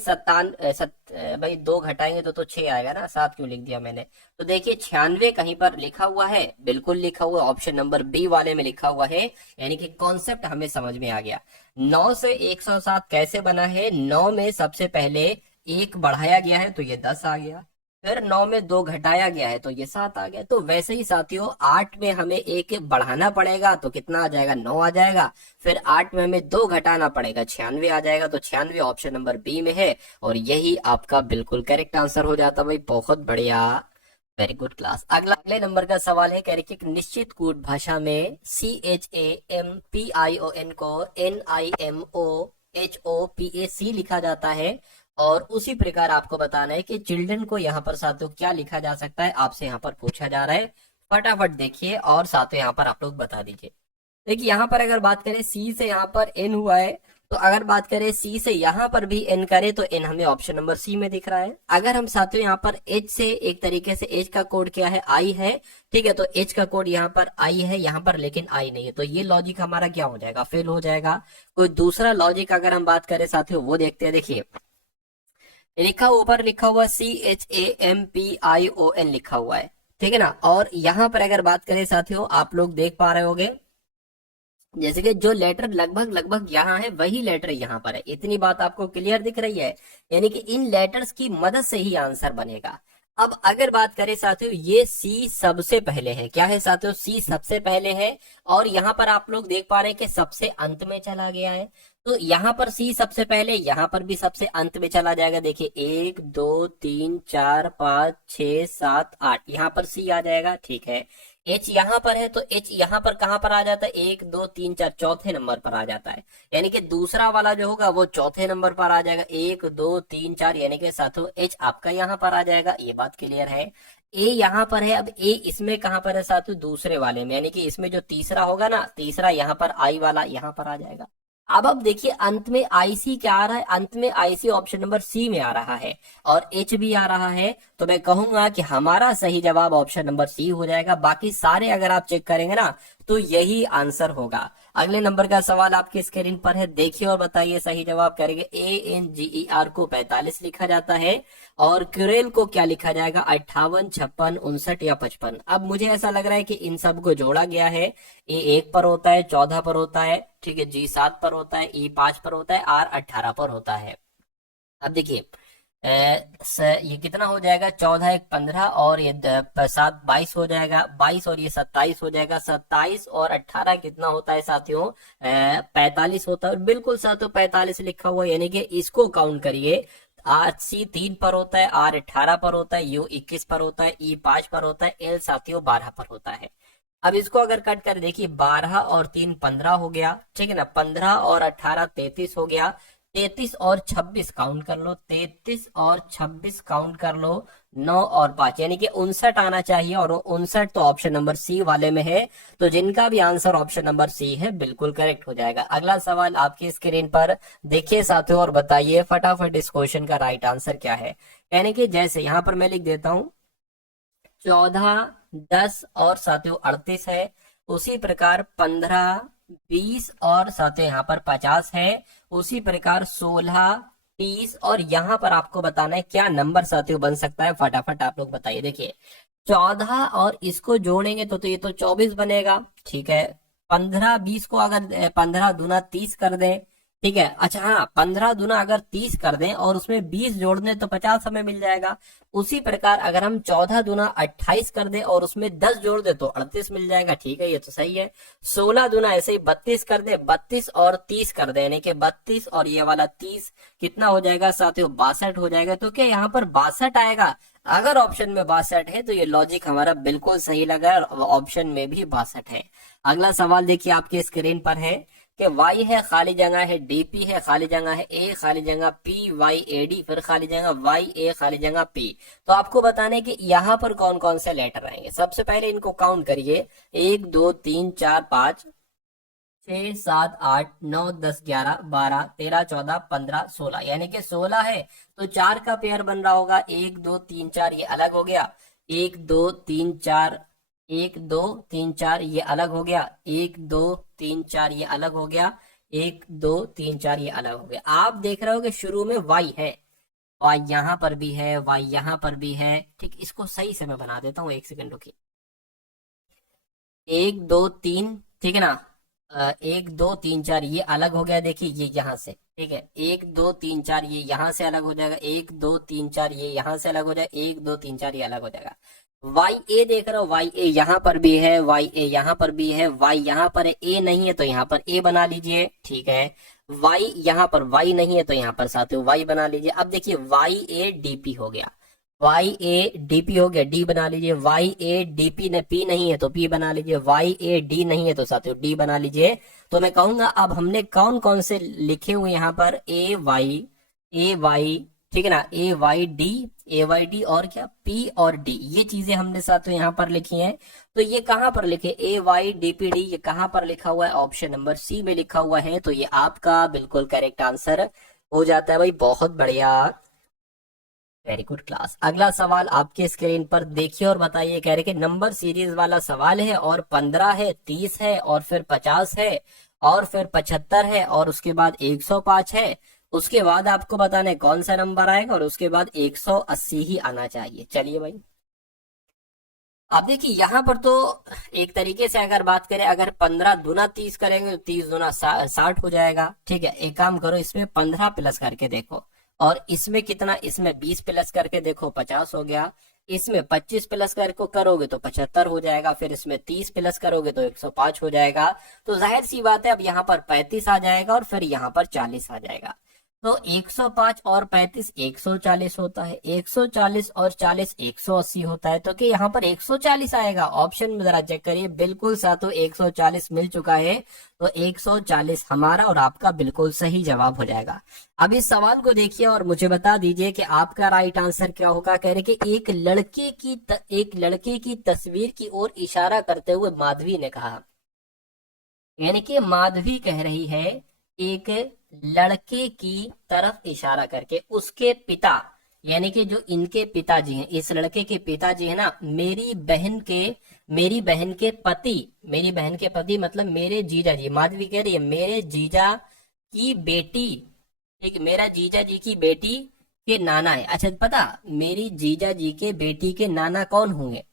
भाई 2 घटाएंगे तो 6 आएगा ना, 7 क्यों लिख दिया मैंने। तो देखिए 96 कहीं पर लिखा हुआ है, बिल्कुल लिखा हुआ, ऑप्शन नंबर बी वाले में लिखा हुआ है। यानी कि कॉन्सेप्ट हमें समझ में आ गया। 9 से 107 कैसे बना है, 9 में सबसे पहले एक बढ़ाया गया है तो ये 10 आ गया, फिर 9 में 2 घटाया गया है तो ये 7 आ गया। तो वैसे ही साथियों 8 में हमें एक बढ़ाना पड़ेगा तो कितना आ जाएगा, 9 आ जाएगा। फिर 8 में हमें 2 घटाना पड़ेगा, 96 आ जाएगा। तो 96 ऑप्शन नंबर बी में है और यही आपका बिल्कुल करेक्ट आंसर हो जाता। भाई बहुत बढ़िया, वेरी गुड क्लास। अगले नंबर का सवाल है, कह रही कि एक निश्चित कूट भाषा में CHAMPION को NIMOHOPAC लिखा जाता है और उसी प्रकार आपको बताना है कि चिल्ड्रन को यहाँ पर साथियों क्या लिखा जा सकता है, आपसे यहाँ पर पूछा जा रहा है। फटाफट देखिए और साथियों यहाँ पर आप लोग बता दीजिए। देखिए यहाँ पर अगर बात करें सी से यहाँ पर एन हुआ है, तो अगर बात करें सी से यहाँ पर भी एन करें तो एन हमें ऑप्शन नंबर सी में दिख रहा है। अगर हम साथियों यहाँ पर एच से एक तरीके से एच का कोड क्या है, आई है। ठीक है, तो एच का कोड यहाँ पर आई है, यहाँ पर लेकिन आई नहीं है, तो ये लॉजिक हमारा क्या हो जाएगा, फेल हो जाएगा। कोई दूसरा लॉजिक अगर हम बात करें साथियों वो देखते हैं। देखिए लिखा ऊपर लिखा हुआ CHAMPION लिखा हुआ है, ठीक है ना। और यहाँ पर अगर बात करें साथियों, आप लोग देख पा रहे होंगे जैसे कि जो लेटर लगभग लगभग यहाँ है वही लेटर यहाँ पर है। इतनी बात आपको क्लियर दिख रही है, यानी कि इन लेटर्स की मदद से ही आंसर बनेगा। अब अगर बात करें साथियों, ये सी सबसे पहले है, क्या है साथियों, सी सबसे पहले है। और यहाँ पर आप लोग देख पा रहे हैं कि सबसे अंत में चला गया है, तो यहाँ पर सी सबसे पहले, यहाँ पर भी सबसे अंत में चला जाएगा। देखिए 1 2 3 4 5 6 7 8, यहाँ पर सी आ जाएगा। ठीक है, एच यहाँ पर है तो एच यहाँ पर कहाँ पर आ जाता है, 1 2 3 4 चौथे नंबर पर आ जाता है। यानी कि दूसरा वाला जो होगा वो चौथे नंबर पर आ जाएगा, 1 2 3 4, यानी कि साथियों एच आपका यहाँ पर आ जाएगा। ये बात क्लियर है। ए यहाँ पर है, अब ए इसमें कहाँ पर है साथियों, दूसरे वाले में, यानी कि इसमें जो तीसरा होगा ना, तीसरा यहाँ पर आई वाला यहाँ पर आ जाएगा। अब देखिए अंत में आईसी क्या आ रहा है, अंत में आईसी ऑप्शन नंबर सी में आ रहा है और एच भी आ रहा है। तो मैं कहूंगा कि हमारा सही जवाब ऑप्शन नंबर सी हो जाएगा। बाकी सारे अगर आप चेक करेंगे ना तो यही आंसर होगा। अगले नंबर का सवाल आपकी स्क्रीन पर है, देखिए और बताइए सही जवाब करेंगे। ANGER को 45 लिखा जाता है और क्यूरेल को क्या लिखा जाएगा, 58 56 59 या 55। अब मुझे ऐसा लग रहा है कि इन सब को जोड़ा गया है। ए 1 पर होता है, 14 पर होता है, ठीक है, जी 7 पर होता है, ई 5 पर होता है, आर 18 पर होता है। अब देखिए ये कितना हो जाएगा, 14 1 15 और ये 7 22 हो जाएगा, 22 और ये 27 हो जाएगा। 27 और 18 कितना होता है साथियों, 45 होता है। और बिल्कुल साथियों 45 लिखा हुआ है, यानी कि इसको काउंट करिए। आर सी 3 पर होता है, आर 18 पर होता है, यू 21 पर होता है, ई 5 पर होता है, एल साथियों 12 पर होता है। अब इसको अगर कट कर देखिए, 12 और 3 15 हो गया, ठीक है ना, 15 और 18 33 हो गया, 33 और 26 काउंट कर लो, 33 और 26 काउंट कर लो, 9 और 5 यानी कि 59 आना चाहिए, और 59 तो ऑप्शन नंबर सी वाले में है। तो जिनका भी आंसर ऑप्शन नंबर सी है बिल्कुल करेक्ट हो जाएगा। अगला सवाल आपकी स्क्रीन पर देखिए साथियों, और बताइए फटाफट इस क्वेश्चन का राइट आंसर क्या है। यानी कि जैसे यहां पर मैं लिख देता हूं 14, 10 और साथियों 38 है, उसी प्रकार 15, 20 और साथियों यहाँ पर 50 है, उसी प्रकार 16, 30 और यहाँ पर आपको बताना है क्या नंबर साथियों बन सकता है। फटाफट आप लोग बताइए। देखिए 14 और इसको जोड़ेंगे तो ये तो 24 बनेगा, ठीक है। 15 20 को अगर 15 दूना 30 कर दें, ठीक है। अच्छा हाँ, 15 दूना अगर 30 कर दें और उसमें 20 जोड़ दें तो 50 हमें मिल जाएगा। उसी प्रकार अगर हम 14 दूना 28 कर दें और उसमें 10 जोड़ दें तो 38 मिल जाएगा, ठीक है, ये तो सही है। 16 दूना ऐसे ही 32 कर दें, 32 और 30 कर दें, यानी कि 32 और ये वाला 30 कितना हो जाएगा साथियों, 62 हो जाएगा। तो क्या यहाँ पर 62 आएगा? अगर ऑप्शन में 62 है तो ये लॉजिक हमारा बिल्कुल सही लगा, ऑप्शन में भी 62 है। अगला सवाल देखिए आपके स्क्रीन पर है कि y है खाली जगह है, dp है खाली जगह है, a खाली जगह p, y a d फिर खाली जगह y a खाली जगह p। तो आपको बताना है कि यहाँ पर कौन कौन से लेटर आएंगे। सबसे पहले इनको काउंट करिए, 1 2 3 4 5 6 7 8 9 10 11 12 13 14 15 16, यानी कि 16 है तो 4 का पेयर बन रहा होगा, 1 2 3 4 ये अलग हो गया, 1 2 3 4 1 2 3 4 ये अलग हो गया, 1 2 3 4 ये अलग हो गया, 1 2 3 4 ये अलग हो गया। आप देख रहे हो कि शुरू में y है, y यहाँ पर भी है, y यहाँ पर भी है, ठीक। इसको सही से मैं बना देता हूँ, 1 सेकंड रुकिए। 1 2 3, ठीक है ना, 1 2 3 4 ये अलग हो गया, देखिए ये यहाँ से, ठीक है। 1 2 3 4 ये यहाँ से अलग हो जाएगा, 1 2 3 4 ये यहाँ से अलग हो जाएगा, 1 2 3 4 ये अलग हो जाएगा। वाई ए देख रहे हो, वाई ए यहाँ पर भी है, वाई ए यहाँ पर भी है, वाई यहाँ पर है, ए नहीं है तो यहाँ पर ए बना लीजिए, ठीक है। वाई यहाँ पर वाई नहीं है तो यहाँ पर साथियों वाई बना लीजिए। अब देखिए वाई ए डीपी हो गया, वाई ए डीपी हो गया, डी बना लीजिए। वाई ए डीपी ने पी नहीं है तो पी बना लीजिए, वाई ए डी नहीं है तो साथियों डी बना लीजिए। तो मैं कहूंगा अब हमने कौन कौन से लिखे हुए यहाँ पर, ए वाई, ठीक है ना, ए वाई डी और क्या, पी और डी, ये चीजें हमने साथियों यहाँ पर लिखी हैं। तो ये कहाँ पर लिखे, ए वाई डी पी डी, ये कहाँ पर लिखा हुआ है, ऑप्शन नंबर सी में लिखा हुआ है। तो ये आपका बिल्कुल करेक्ट आंसर हो जाता है भाई, बहुत बढ़िया, वेरी गुड क्लास। अगला सवाल आपके स्क्रीन पर देखिए और बताइए, कह रहे कि नंबर सीरीज वाला सवाल है और 15 है, 30 है और फिर 50 है और फिर 75 है और उसके बाद 105 है। उसके बाद आपको बताना है कौन सा नंबर आएगा और उसके बाद 180 ही आना चाहिए। चलिए भाई, अब देखिए यहाँ पर तो एक तरीके से अगर बात करें, अगर 15 दूना 30 करेंगे तो 30 दूना 60 हो जाएगा, ठीक है। एक काम करो, इसमें 15 प्लस करके देखो, और इसमें कितना, इसमें 20 प्लस करके देखो, 50 हो गया। इसमें 25 प्लस करके करोगे तो 75 हो जाएगा, फिर इसमें 30 प्लस करोगे तो 105 हो जाएगा। तो जाहिर सी बात है अब यहाँ पर 35 आ जाएगा और फिर यहाँ पर 40 आ जाएगा। तो 105 और 35 140 होता है, 140 और 40 180 होता है। तो कि यहाँ पर 140 आएगा, ऑप्शन में जरा चेक करिए, बिल्कुल साथों 140 मिल चुका है। तो 140 हमारा और आपका बिल्कुल सही जवाब हो जाएगा। अब इस सवाल को देखिए और मुझे बता दीजिए कि आपका राइट आंसर क्या होगा। कह रहे कि एक लड़के की तस्वीर की ओर इशारा करते हुए माधवी ने कहा, यानी कि माधवी कह रही है एक लड़के की तरफ इशारा करके, उसके पिता यानी कि जो इनके पिताजी हैं, इस लड़के के पिताजी है ना, मेरी बहन के पति मतलब मेरे जीजा जी, माधवी कह रही है मेरे जीजा की बेटी, ठीक, मेरा जीजा जी की बेटी के नाना है। अच्छा पता, मेरी जीजा जी के बेटी के नाना कौन होंगे,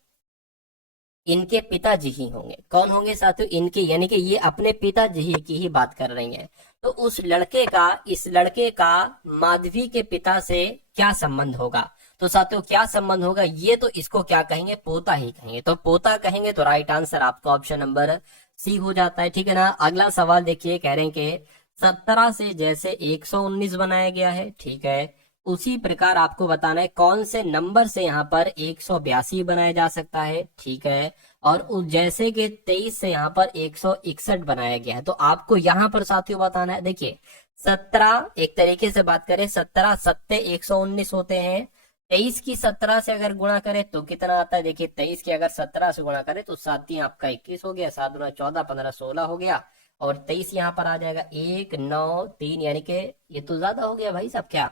इनके पिताजी ही होंगे। कौन होंगे साथियों, इनके, यानी कि ये अपने पिताजी की ही बात कर रही हैं। तो उस लड़के का, इस लड़के का माधवी के पिता से क्या संबंध होगा। तो साथियों क्या संबंध होगा, ये तो इसको क्या कहेंगे, पोता ही कहेंगे। तो पोता कहेंगे तो राइट आंसर आपका ऑप्शन नंबर सी हो जाता है, ठीक है ना। अगला सवाल देखिए, कह रहे हैं कि 17 से जैसे 119 बनाया गया है, ठीक है, उसी प्रकार आपको बताना है कौन से नंबर से यहाँ पर 182 बनाया जा सकता है, ठीक है। और जैसे कि 23 से यहाँ पर 161 बनाया गया है, तो आपको यहाँ पर साथियों बताना है। देखिए 17, एक तरीके से बात करें 17 सत्ते 119 होते हैं। 23 की 17 से अगर गुणा करें तो कितना आता है, देखिए 23 की अगर 17 से गुणा करें तो 7 आपका 21 हो गया, 7 दूना 14, 15 16 हो गया। और 23 यहाँ पर आ जाएगा 1 9 3, यानी कि ये तो ज्यादा हो गया भाई साहब क्या।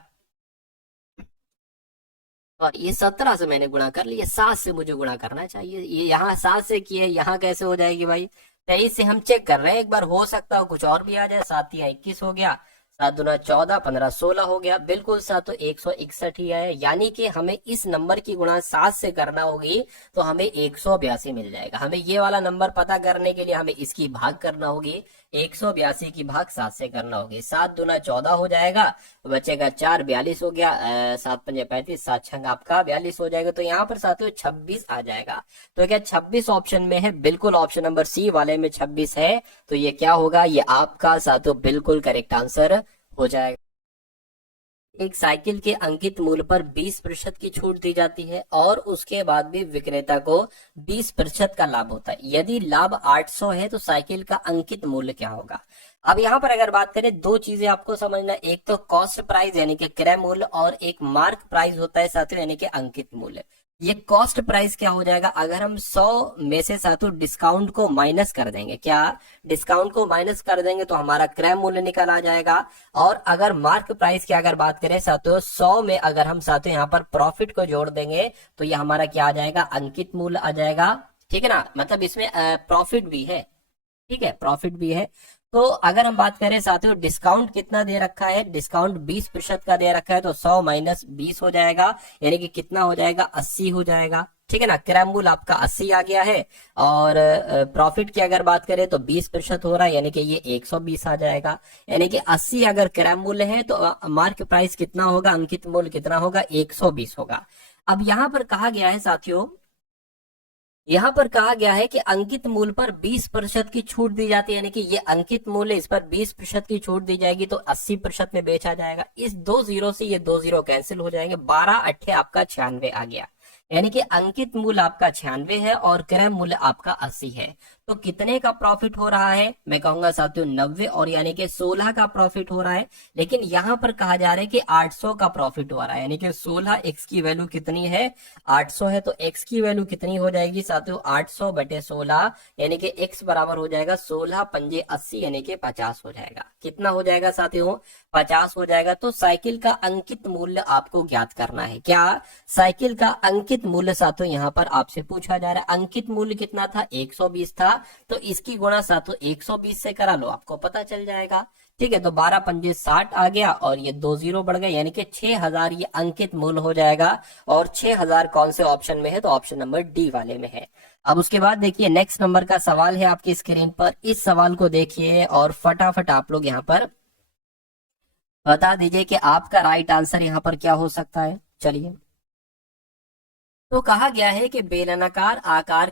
और ये 17 से मैंने गुणा कर लिया, 7 से मुझे गुणा करना चाहिए। ये यहाँ 7 से किए, यहाँ कैसे हो जाएगी भाई। 23 से हम चेक कर रहे हैं, एक बार हो सकता हो कुछ और भी आ जाए। 7 या 21 हो गया, 7 दूना 14, 15 16 हो गया, बिल्कुल साथ तो 161 ही आया। यानी कि हमें इस नंबर की गुणा 7 से करना होगी तो हमें 182 मिल जाएगा। हमें ये वाला नंबर पता करने के लिए हमें इसकी भाग करना होगी, 182 की भाग 7 से करना होगी। 7 दूना 14 हो जाएगा, बचेगा 4, 42 हो गया। 7 पंजे 35, 7 छंग आपका 42 हो जाएगा। तो यहाँ पर साथियों 26 आ जाएगा। तो क्या 26 ऑप्शन में है? बिल्कुल ऑप्शन नंबर सी वाले में 26 है। तो ये क्या होगा, ये आपका साथियों बिल्कुल करेक्ट आंसर हो जाएगा। एक साइकिल के अंकित मूल्य पर 20% की छूट दी जाती है और उसके बाद भी विक्रेता को 20% का लाभ होता है। यदि लाभ 800 है तो साइकिल का अंकित मूल्य क्या होगा। अब यहाँ पर अगर बात करें, दो चीजें आपको समझना, एक तो कॉस्ट प्राइस यानी कि क्रय मूल्य, और एक मार्क प्राइस होता है साथियों यानी कि अंकित मूल्य। ये कॉस्ट प्राइस क्या हो जाएगा, अगर हम 100 में से साथियों डिस्काउंट को माइनस कर देंगे, क्या डिस्काउंट को माइनस कर देंगे तो हमारा क्रय मूल्य निकल आ जाएगा। और अगर मार्क प्राइस की अगर बात करें साथियों, 100 में अगर हम साथियों यहाँ पर प्रॉफिट को जोड़ देंगे तो ये हमारा क्या आ जाएगा, अंकित मूल्य आ जाएगा। ठीक है ना, मतलब इसमें प्रॉफिट भी है, ठीक है, प्रॉफिट भी है। तो अगर हम बात करें साथियों, डिस्काउंट कितना दे रखा है, डिस्काउंट 20% का दे रखा है, तो 100 माइनस 20 हो जाएगा, यानी कि कितना हो जाएगा, 80 हो जाएगा। ठीक है ना, क्रय मूल्य आपका 80 आ गया है। और प्रॉफिट की अगर बात करें तो 20% हो रहा है, यानी कि ये 120 आ जाएगा। यानी कि 80 अगर क्रय मूल्य है तो मार्क प्राइस कितना होगा, अंकित मूल्य कितना होगा, 120 होगा। अब यहाँ पर कहा गया है साथियों, यहाँ पर कहा गया है कि अंकित मूल्य पर 20% की छूट दी जाती है, यानी कि ये अंकित मूल्य, इस पर 20% की छूट दी जाएगी तो 80% में बेचा जाएगा। इस 2 जीरो से ये 2 जीरो कैंसिल हो जाएंगे, 12 अट्ठे आपका 96 आ गया। यानी कि अंकित मूल्य आपका 96 है और क्रय मूल्य आपका 80 है। तो कितने का प्रॉफिट हो रहा है, मैं कहूंगा साथियों 90, और यानी कि 16 का प्रॉफिट हो रहा है। लेकिन यहाँ पर कहा जा रहा है कि 800 का प्रॉफिट हो रहा है, यानी कि 16, x की वैल्यू कितनी है, 800 है। तो x की वैल्यू कितनी हो जाएगी साथियों, 800 बटे 16, यानी कि x बराबर हो जाएगा 16 पंजे 80, यानी कि 50 हो जाएगा। कितना हो जाएगा साथियों, 50 हो जाएगा। तो साइकिल का अंकित मूल्य आपको ज्ञात करना है। क्या साइकिल का अंकित मूल्य साथियों यहाँ पर आपसे पूछा जा रहा है। अंकित मूल्य कितना था, 120 था, तो इसकी गुणा साथियों 120 से करा लो, आपको पता चल जाएगा। ठीक है, तो 12 पंजे 60 आ गया और ये 2 जीरो बढ़ गए, यानी कि 6000 ये अंकित मूल्य हो जाएगा। और 6000 कौन से ऑप्शन में है, तो ऑप्शन नंबर डी वाले में है। अब उसके बाद देखिए नेक्स्ट नंबर का सवाल है आपकी स्क्रीन पर। इस सवाल को देखिए और फटाफट आप लोग यहाँ पर बता दीजिए कि आपका राइट आंसर यहाँ पर क्या हो सकता है। चलिए, तो कहा गया है कि बेलन आकार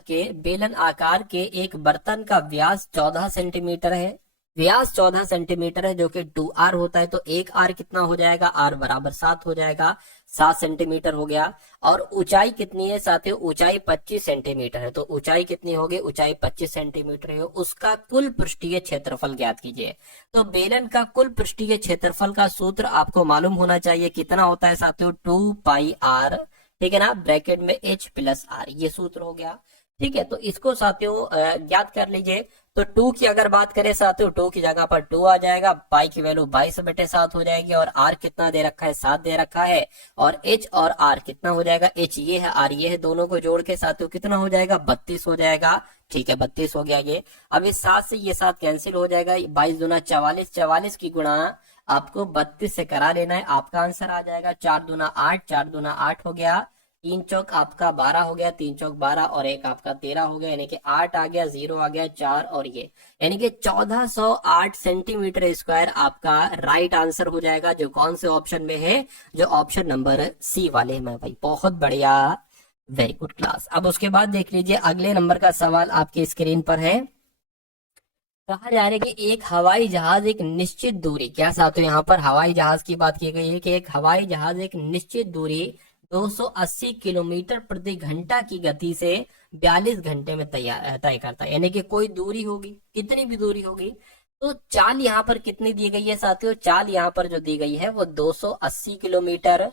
के एक बर्तन का व्यास 14 सेंटीमीटर है। व्यास 14 सेंटीमीटर है जो कि 2r होता है। तो एक r कितना हो जाएगा, r बराबर 7 हो जाएगा, 7 सेंटीमीटर हो गया। और ऊंचाई कितनी है साथियों, ऊंचाई 25 सेंटीमीटर है। तो ऊंचाई कितनी होगी, ऊंचाई 25 सेंटीमीटर है। उसका कुल पृष्ठीय क्षेत्रफल ज्ञात कीजिए। तो बेलन का कुल पृष्ठीय क्षेत्रफल का सूत्र आपको मालूम होना चाहिए, कितना होता है साथियों, 2 पाई r, ठीक है ना, ब्रैकेट में h प्लस r, ये सूत्र हो गया। ठीक है, तो इसको साथियों ज्ञात कर लीजिए। तो 2 की अगर बात करें साथियों, 2 की जगह पर 2 आ जाएगा, पाई की वैल्यू 22 बटे 7 हो जाएगी। और r कितना दे रखा है, 7 दे रखा है। और h और r कितना हो जाएगा, h ये है, r ये है, दोनों को जोड़ के साथियों कितना हो जाएगा, 32 हो जाएगा। ठीक है, 32 हो गया ये। अब इस 7 से ये 7 कैंसिल हो जाएगा, 22 दूना 44, 44 की गुणा आपको 32 से करा लेना है, आपका आंसर आ जाएगा 4 दूना 8, 4 दूना 8 हो गया, 3 चौक आपका 12 हो गया, 3 चौक 12 और 1 आपका 13 हो गया, यानी कि 8 आ गया, 0 आ गया, 4 और ये, यानी कि 1408 सेंटीमीटर स्क्वायर आपका राइट आंसर हो जाएगा। जो कौन से ऑप्शन में है, जो ऑप्शन नंबर सी वाले में भाई। बहुत बढ़िया, वेरी गुड क्लास। अब उसके बाद देख लीजिए अगले नंबर का सवाल आपके स्क्रीन पर है। कहा जा रहा है कि एक हवाई जहाज एक निश्चित दूरी, क्या साथियों यहाँ पर हवाई जहाज की बात की गई है कि एक हवाई जहाज एक निश्चित दूरी 280 किलोमीटर प्रति घंटा की गति से 42 घंटे में तय करता है। यानी कि कोई दूरी होगी, कितनी भी दूरी होगी, तो चाल यहाँ पर कितनी दी गई है साथियों, चाल यहाँ पर जो दी गई है वो 280 किलोमीटर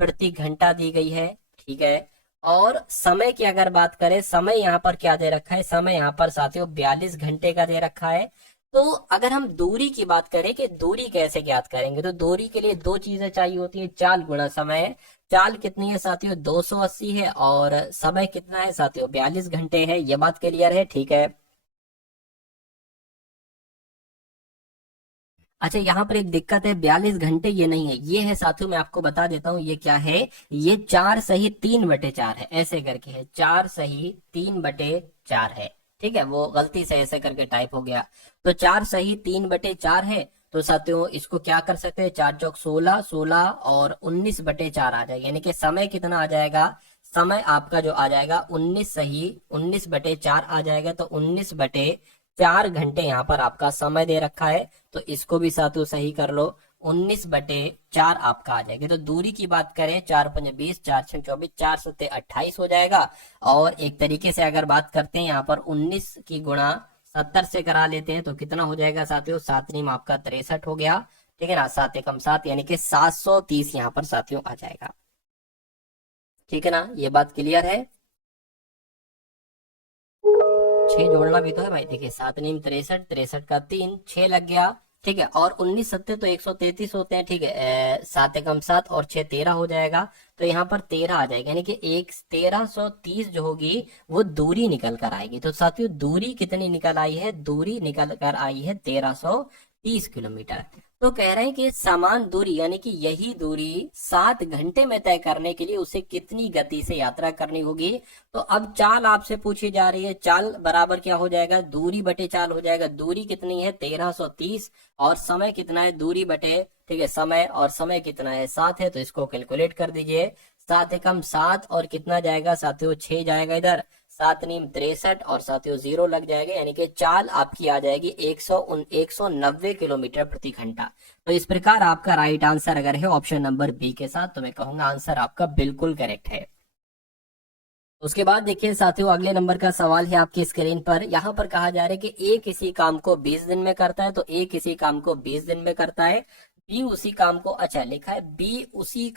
प्रति घंटा दी गई है। ठीक है, और समय की अगर बात करें, समय यहाँ पर क्या दे रखा है, समय यहाँ पर साथियों 42 घंटे का दे रखा है। तो अगर हम दूरी की बात करें कि दूरी कैसे ज्ञात करेंगे, तो दूरी के लिए दो चीजें चाहिए होती है, चाल गुणा समय। चाल कितनी है साथियों, 280 है, और समय कितना है साथियों, 42 घंटे है। ये बात क्लियर है? ठीक है। अच्छा, यहाँ पर एक दिक्कत है, 42 घंटे ये नहीं है, ये है साथियों, मैं आपको बता देता हूँ ये क्या है। ये 4/3/4 है, ऐसे करके है, 4/3/4 है। ठीक है, वो गलती से ऐसे करके टाइप हो गया, तो 4/3/4 है। तो साथियों इसको क्या कर सकते हैं, 4 चौक 16, 16 और 19/4 आ जाएगा, यानी कि समय कितना आ जाएगा, समय आपका जो आ जाएगा 19/4 आ जाएगा। तो 19/4 घंटे यहाँ पर आपका समय दे रखा है, तो इसको भी साथियों सही कर लो, 19/4 आपका आ जाएगा। तो दूरी की बात करें, 4×5 20, 4×6 24, 4×7 28 हो जाएगा। और एक तरीके से अगर बात करते हैं यहाँ पर 19 की गुणा 70 से करा लेते हैं, तो कितना हो जाएगा साथियों, 7×9 आपका 63 हो गया। ठीक है ना, 7 एकम 7, यानी कि 730 यहाँ पर साथियों आ जाएगा। ठीक है ना, ये बात क्लियर है? 6 जोड़ना भी तो है भाई, देखिए 7×9 63, 63 का 3, 6 लग गया। ठीक है, और 19 सत्ते तो 133 होते हैं। ठीक है, 7 एकम 7 और 6 13 हो जाएगा, तो यहाँ पर 13 आ जाएगा, यानी कि 1330 जो होगी वो दूरी निकल कर आएगी। तो साथियों दूरी कितनी निकल आई है, दूरी निकल कर आई है 1330 किलोमीटर। तो कह रहे हैं कि समान दूरी, यानी कि यही दूरी 7 घंटे में तय करने के लिए उसे कितनी गति से यात्रा करनी होगी। तो अब चाल आपसे पूछी जा रही है, चाल बराबर क्या हो जाएगा, दूरी बटे चाल हो जाएगा। दूरी कितनी है 1330, और समय कितना है, दूरी बटे, ठीक है, समय, और समय कितना है 7 है, तो इसको कैलकुलेट कर दीजिए। 7 एकम 7 और कितना जाएगा साथियों, 6 जाएगा इधर, 7×9 63 और साथियों 0 लग जाएगा, यानी कि चाल आपकी आ जाएगी 190 किलोमीटर प्रति घंटा। तो इस प्रकार आपका राइट आंसर अगर है ऑप्शन नंबर बी के साथ, तो मैं कहूंगा आंसर आपका बिल्कुल करेक्ट है। उसके बाद देखिए साथियों, अगले नंबर का सवाल है आपकी स्क्रीन पर। यहाँ पर कहा जा रहा है कि ए किसी काम को 20 दिन में करता है, तो ए किसी काम को 20 दिन में करता है, बी उसी काम को, अच्छा लिखा है बी उसी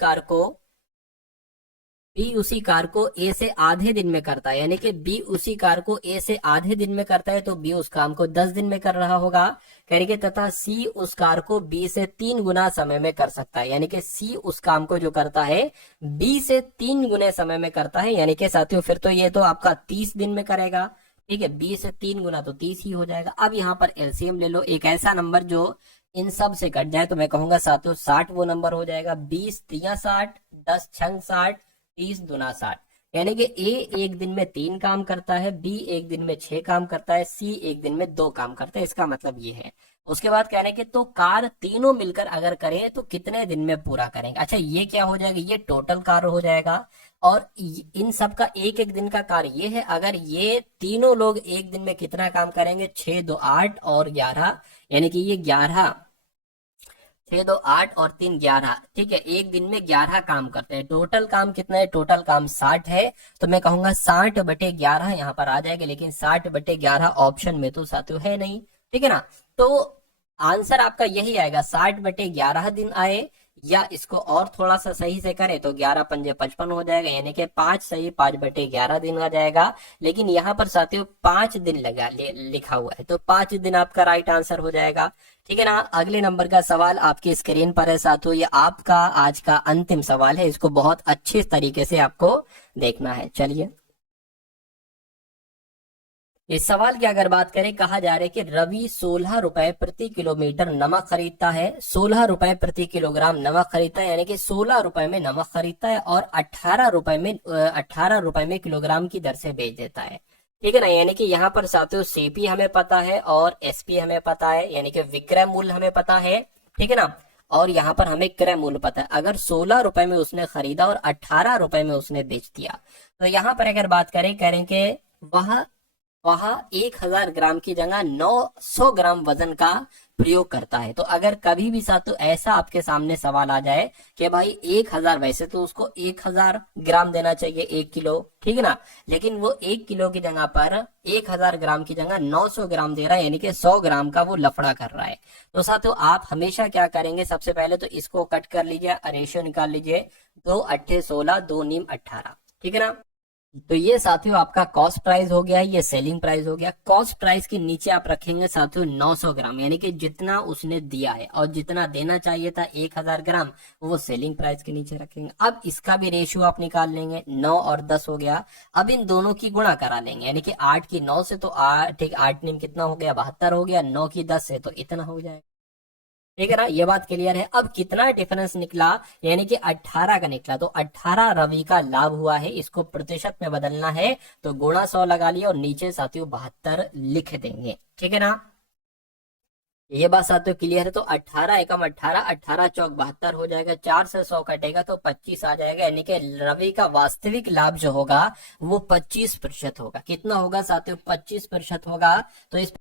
कार को ए से आधे दिन में करता है, यानी कि बी उसी कार को ए से आधे दिन में करता है, तो बी उस काम को 10 दिन में कर रहा होगा। करेंगे, तथा सी उस कार को बी से 3 गुना समय में कर सकता है, यानी कि सी उस काम को जो करता है बी से 3 गुने समय में करता है, यानी कि साथियों फिर तो ये तो आपका 30 दिन में करेगा। ठीक है, बी से 3 गुना तो 30 ही हो जाएगा। अब यहाँ पर एलसीएम ले लो, एक ऐसा नंबर जो इन सब से कट जाए, तो मैं कहूंगा साथियों 60 वो नंबर हो जाएगा। 20 3 60, 10 6 60, 30 दूना 60, यानी कि ए एक दिन में 3 काम करता है, बी एक दिन में 6 काम करता है, सी एक दिन में 2 काम करता है, इसका मतलब ये है। उसके बाद कह रहे हैं कि तो कार तीनों मिलकर अगर करें तो कितने दिन में पूरा करेंगे। अच्छा, ये क्या हो जाएगा, ये टोटल कार्य हो जाएगा, और इन सब का एक एक दिन का कार्य ये है। अगर ये तीनों लोग एक दिन में कितना काम करेंगे, 6 2 8 और 11, यानी कि ये 11, 6 2 8 और 3 11, ठीक है, एक दिन में 11 काम करते हैं। टोटल काम कितना है, टोटल काम 60 है, तो मैं कहूंगा 60/11 यहाँ पर आ जाएगा, लेकिन 60/11 ऑप्शन में तो साथियों है नहीं। ठीक है ना, तो आंसर आपका यही आएगा, 60/11 दिन आए, या इसको और थोड़ा सा सही से करें तो 11 पंजे 55 हो जाएगा, यानी कि 5 सही 5/11 दिन आ जाएगा। लेकिन यहाँ पर साथियों 5 दिन लिखा हुआ है, तो 5 दिन आपका राइट आंसर हो जाएगा। ठीक है ना, अगले नंबर का सवाल आपकी स्क्रीन पर है साथियों, ये आपका आज का अंतिम सवाल है, इसको बहुत अच्छे तरीके से आपको देखना है। चलिए, इस सवाल की अगर बात करें, कहा जा रहा है कि रवि 16 रुपए प्रति किलोमीटर नमक खरीदता है, 16 रुपए प्रति किलोग्राम नमक खरीदता है, यानी कि 16 रुपए में नमक खरीदता है, और 18 रुपए में किलोग्राम की दर से बेच देता है। ठीक है ना, यानी कि यहाँ पर साथियों सीपी हमें पता है और एसपी हमें पता है, यानी कि विक्रय मूल्य हमें पता है। ठीक है ना, और यहाँ पर हमें क्रय मूल्य पता है। अगर 16 रुपए में उसने खरीदा और 18 रुपए में उसने बेच दिया, तो यहाँ पर अगर बात करें, करें कि वह वहां 1000 ग्राम की जगह 900 ग्राम वजन का प्रयोग करता है। तो अगर कभी भी साथ तो ऐसा आपके सामने सवाल आ जाए कि भाई 1000, वैसे तो उसको 1000 ग्राम देना चाहिए 1 किलो, ठीक है ना, लेकिन वो 1 किलो की जगह पर 1000 ग्राम की जगह 900 ग्राम दे रहा है, यानी कि 100 ग्राम का वो लफड़ा कर रहा है। तो साथियों आप हमेशा क्या करेंगे, सबसे पहले तो इसको कट कर लीजिए, रेशियो निकाल लीजिए, 2 अट्ठे 16, 2 नीम 18, ठीक है ना। तो ये साथियों आपका कॉस्ट प्राइस हो गया, ये सेलिंग प्राइस हो गया। कॉस्ट प्राइस के नीचे आप रखेंगे साथियों 900 ग्राम, यानी कि जितना उसने दिया है और जितना देना चाहिए था 1000 ग्राम, वो सेलिंग प्राइस के नीचे रखेंगे। अब इसका भी रेशियो आप निकाल लेंगे, 9 और 10 हो गया। अब इन दोनों की गुणा करा लेंगे, यानी कि 8 की 9 से तो 8, ठीक, 8 नीम कितना हो गया, 72 हो गया, 9 की 10 से तो इतना हो जाएगा, ठीक है ना। ये बात क्लियर है। अब कितना डिफरेंस निकला, यानी कि 18 का निकला, तो 18 रवि का लाभ हुआ है। इसको प्रतिशत में बदलना है तो गुणा 100 लगा लिया और नीचे साथियों 72 लिख देंगे, ठीक है ना। ये बात साथियों क्लियर है। तो 18 एकम 18, 18 चौक 72 हो जाएगा, 4 से 100 कटेगा तो 25 आ जाएगा, यानी कि रवि का वास्तविक लाभ जो होगा वो 25% होगा। कितना होगा साथियों, 25% होगा। तो इस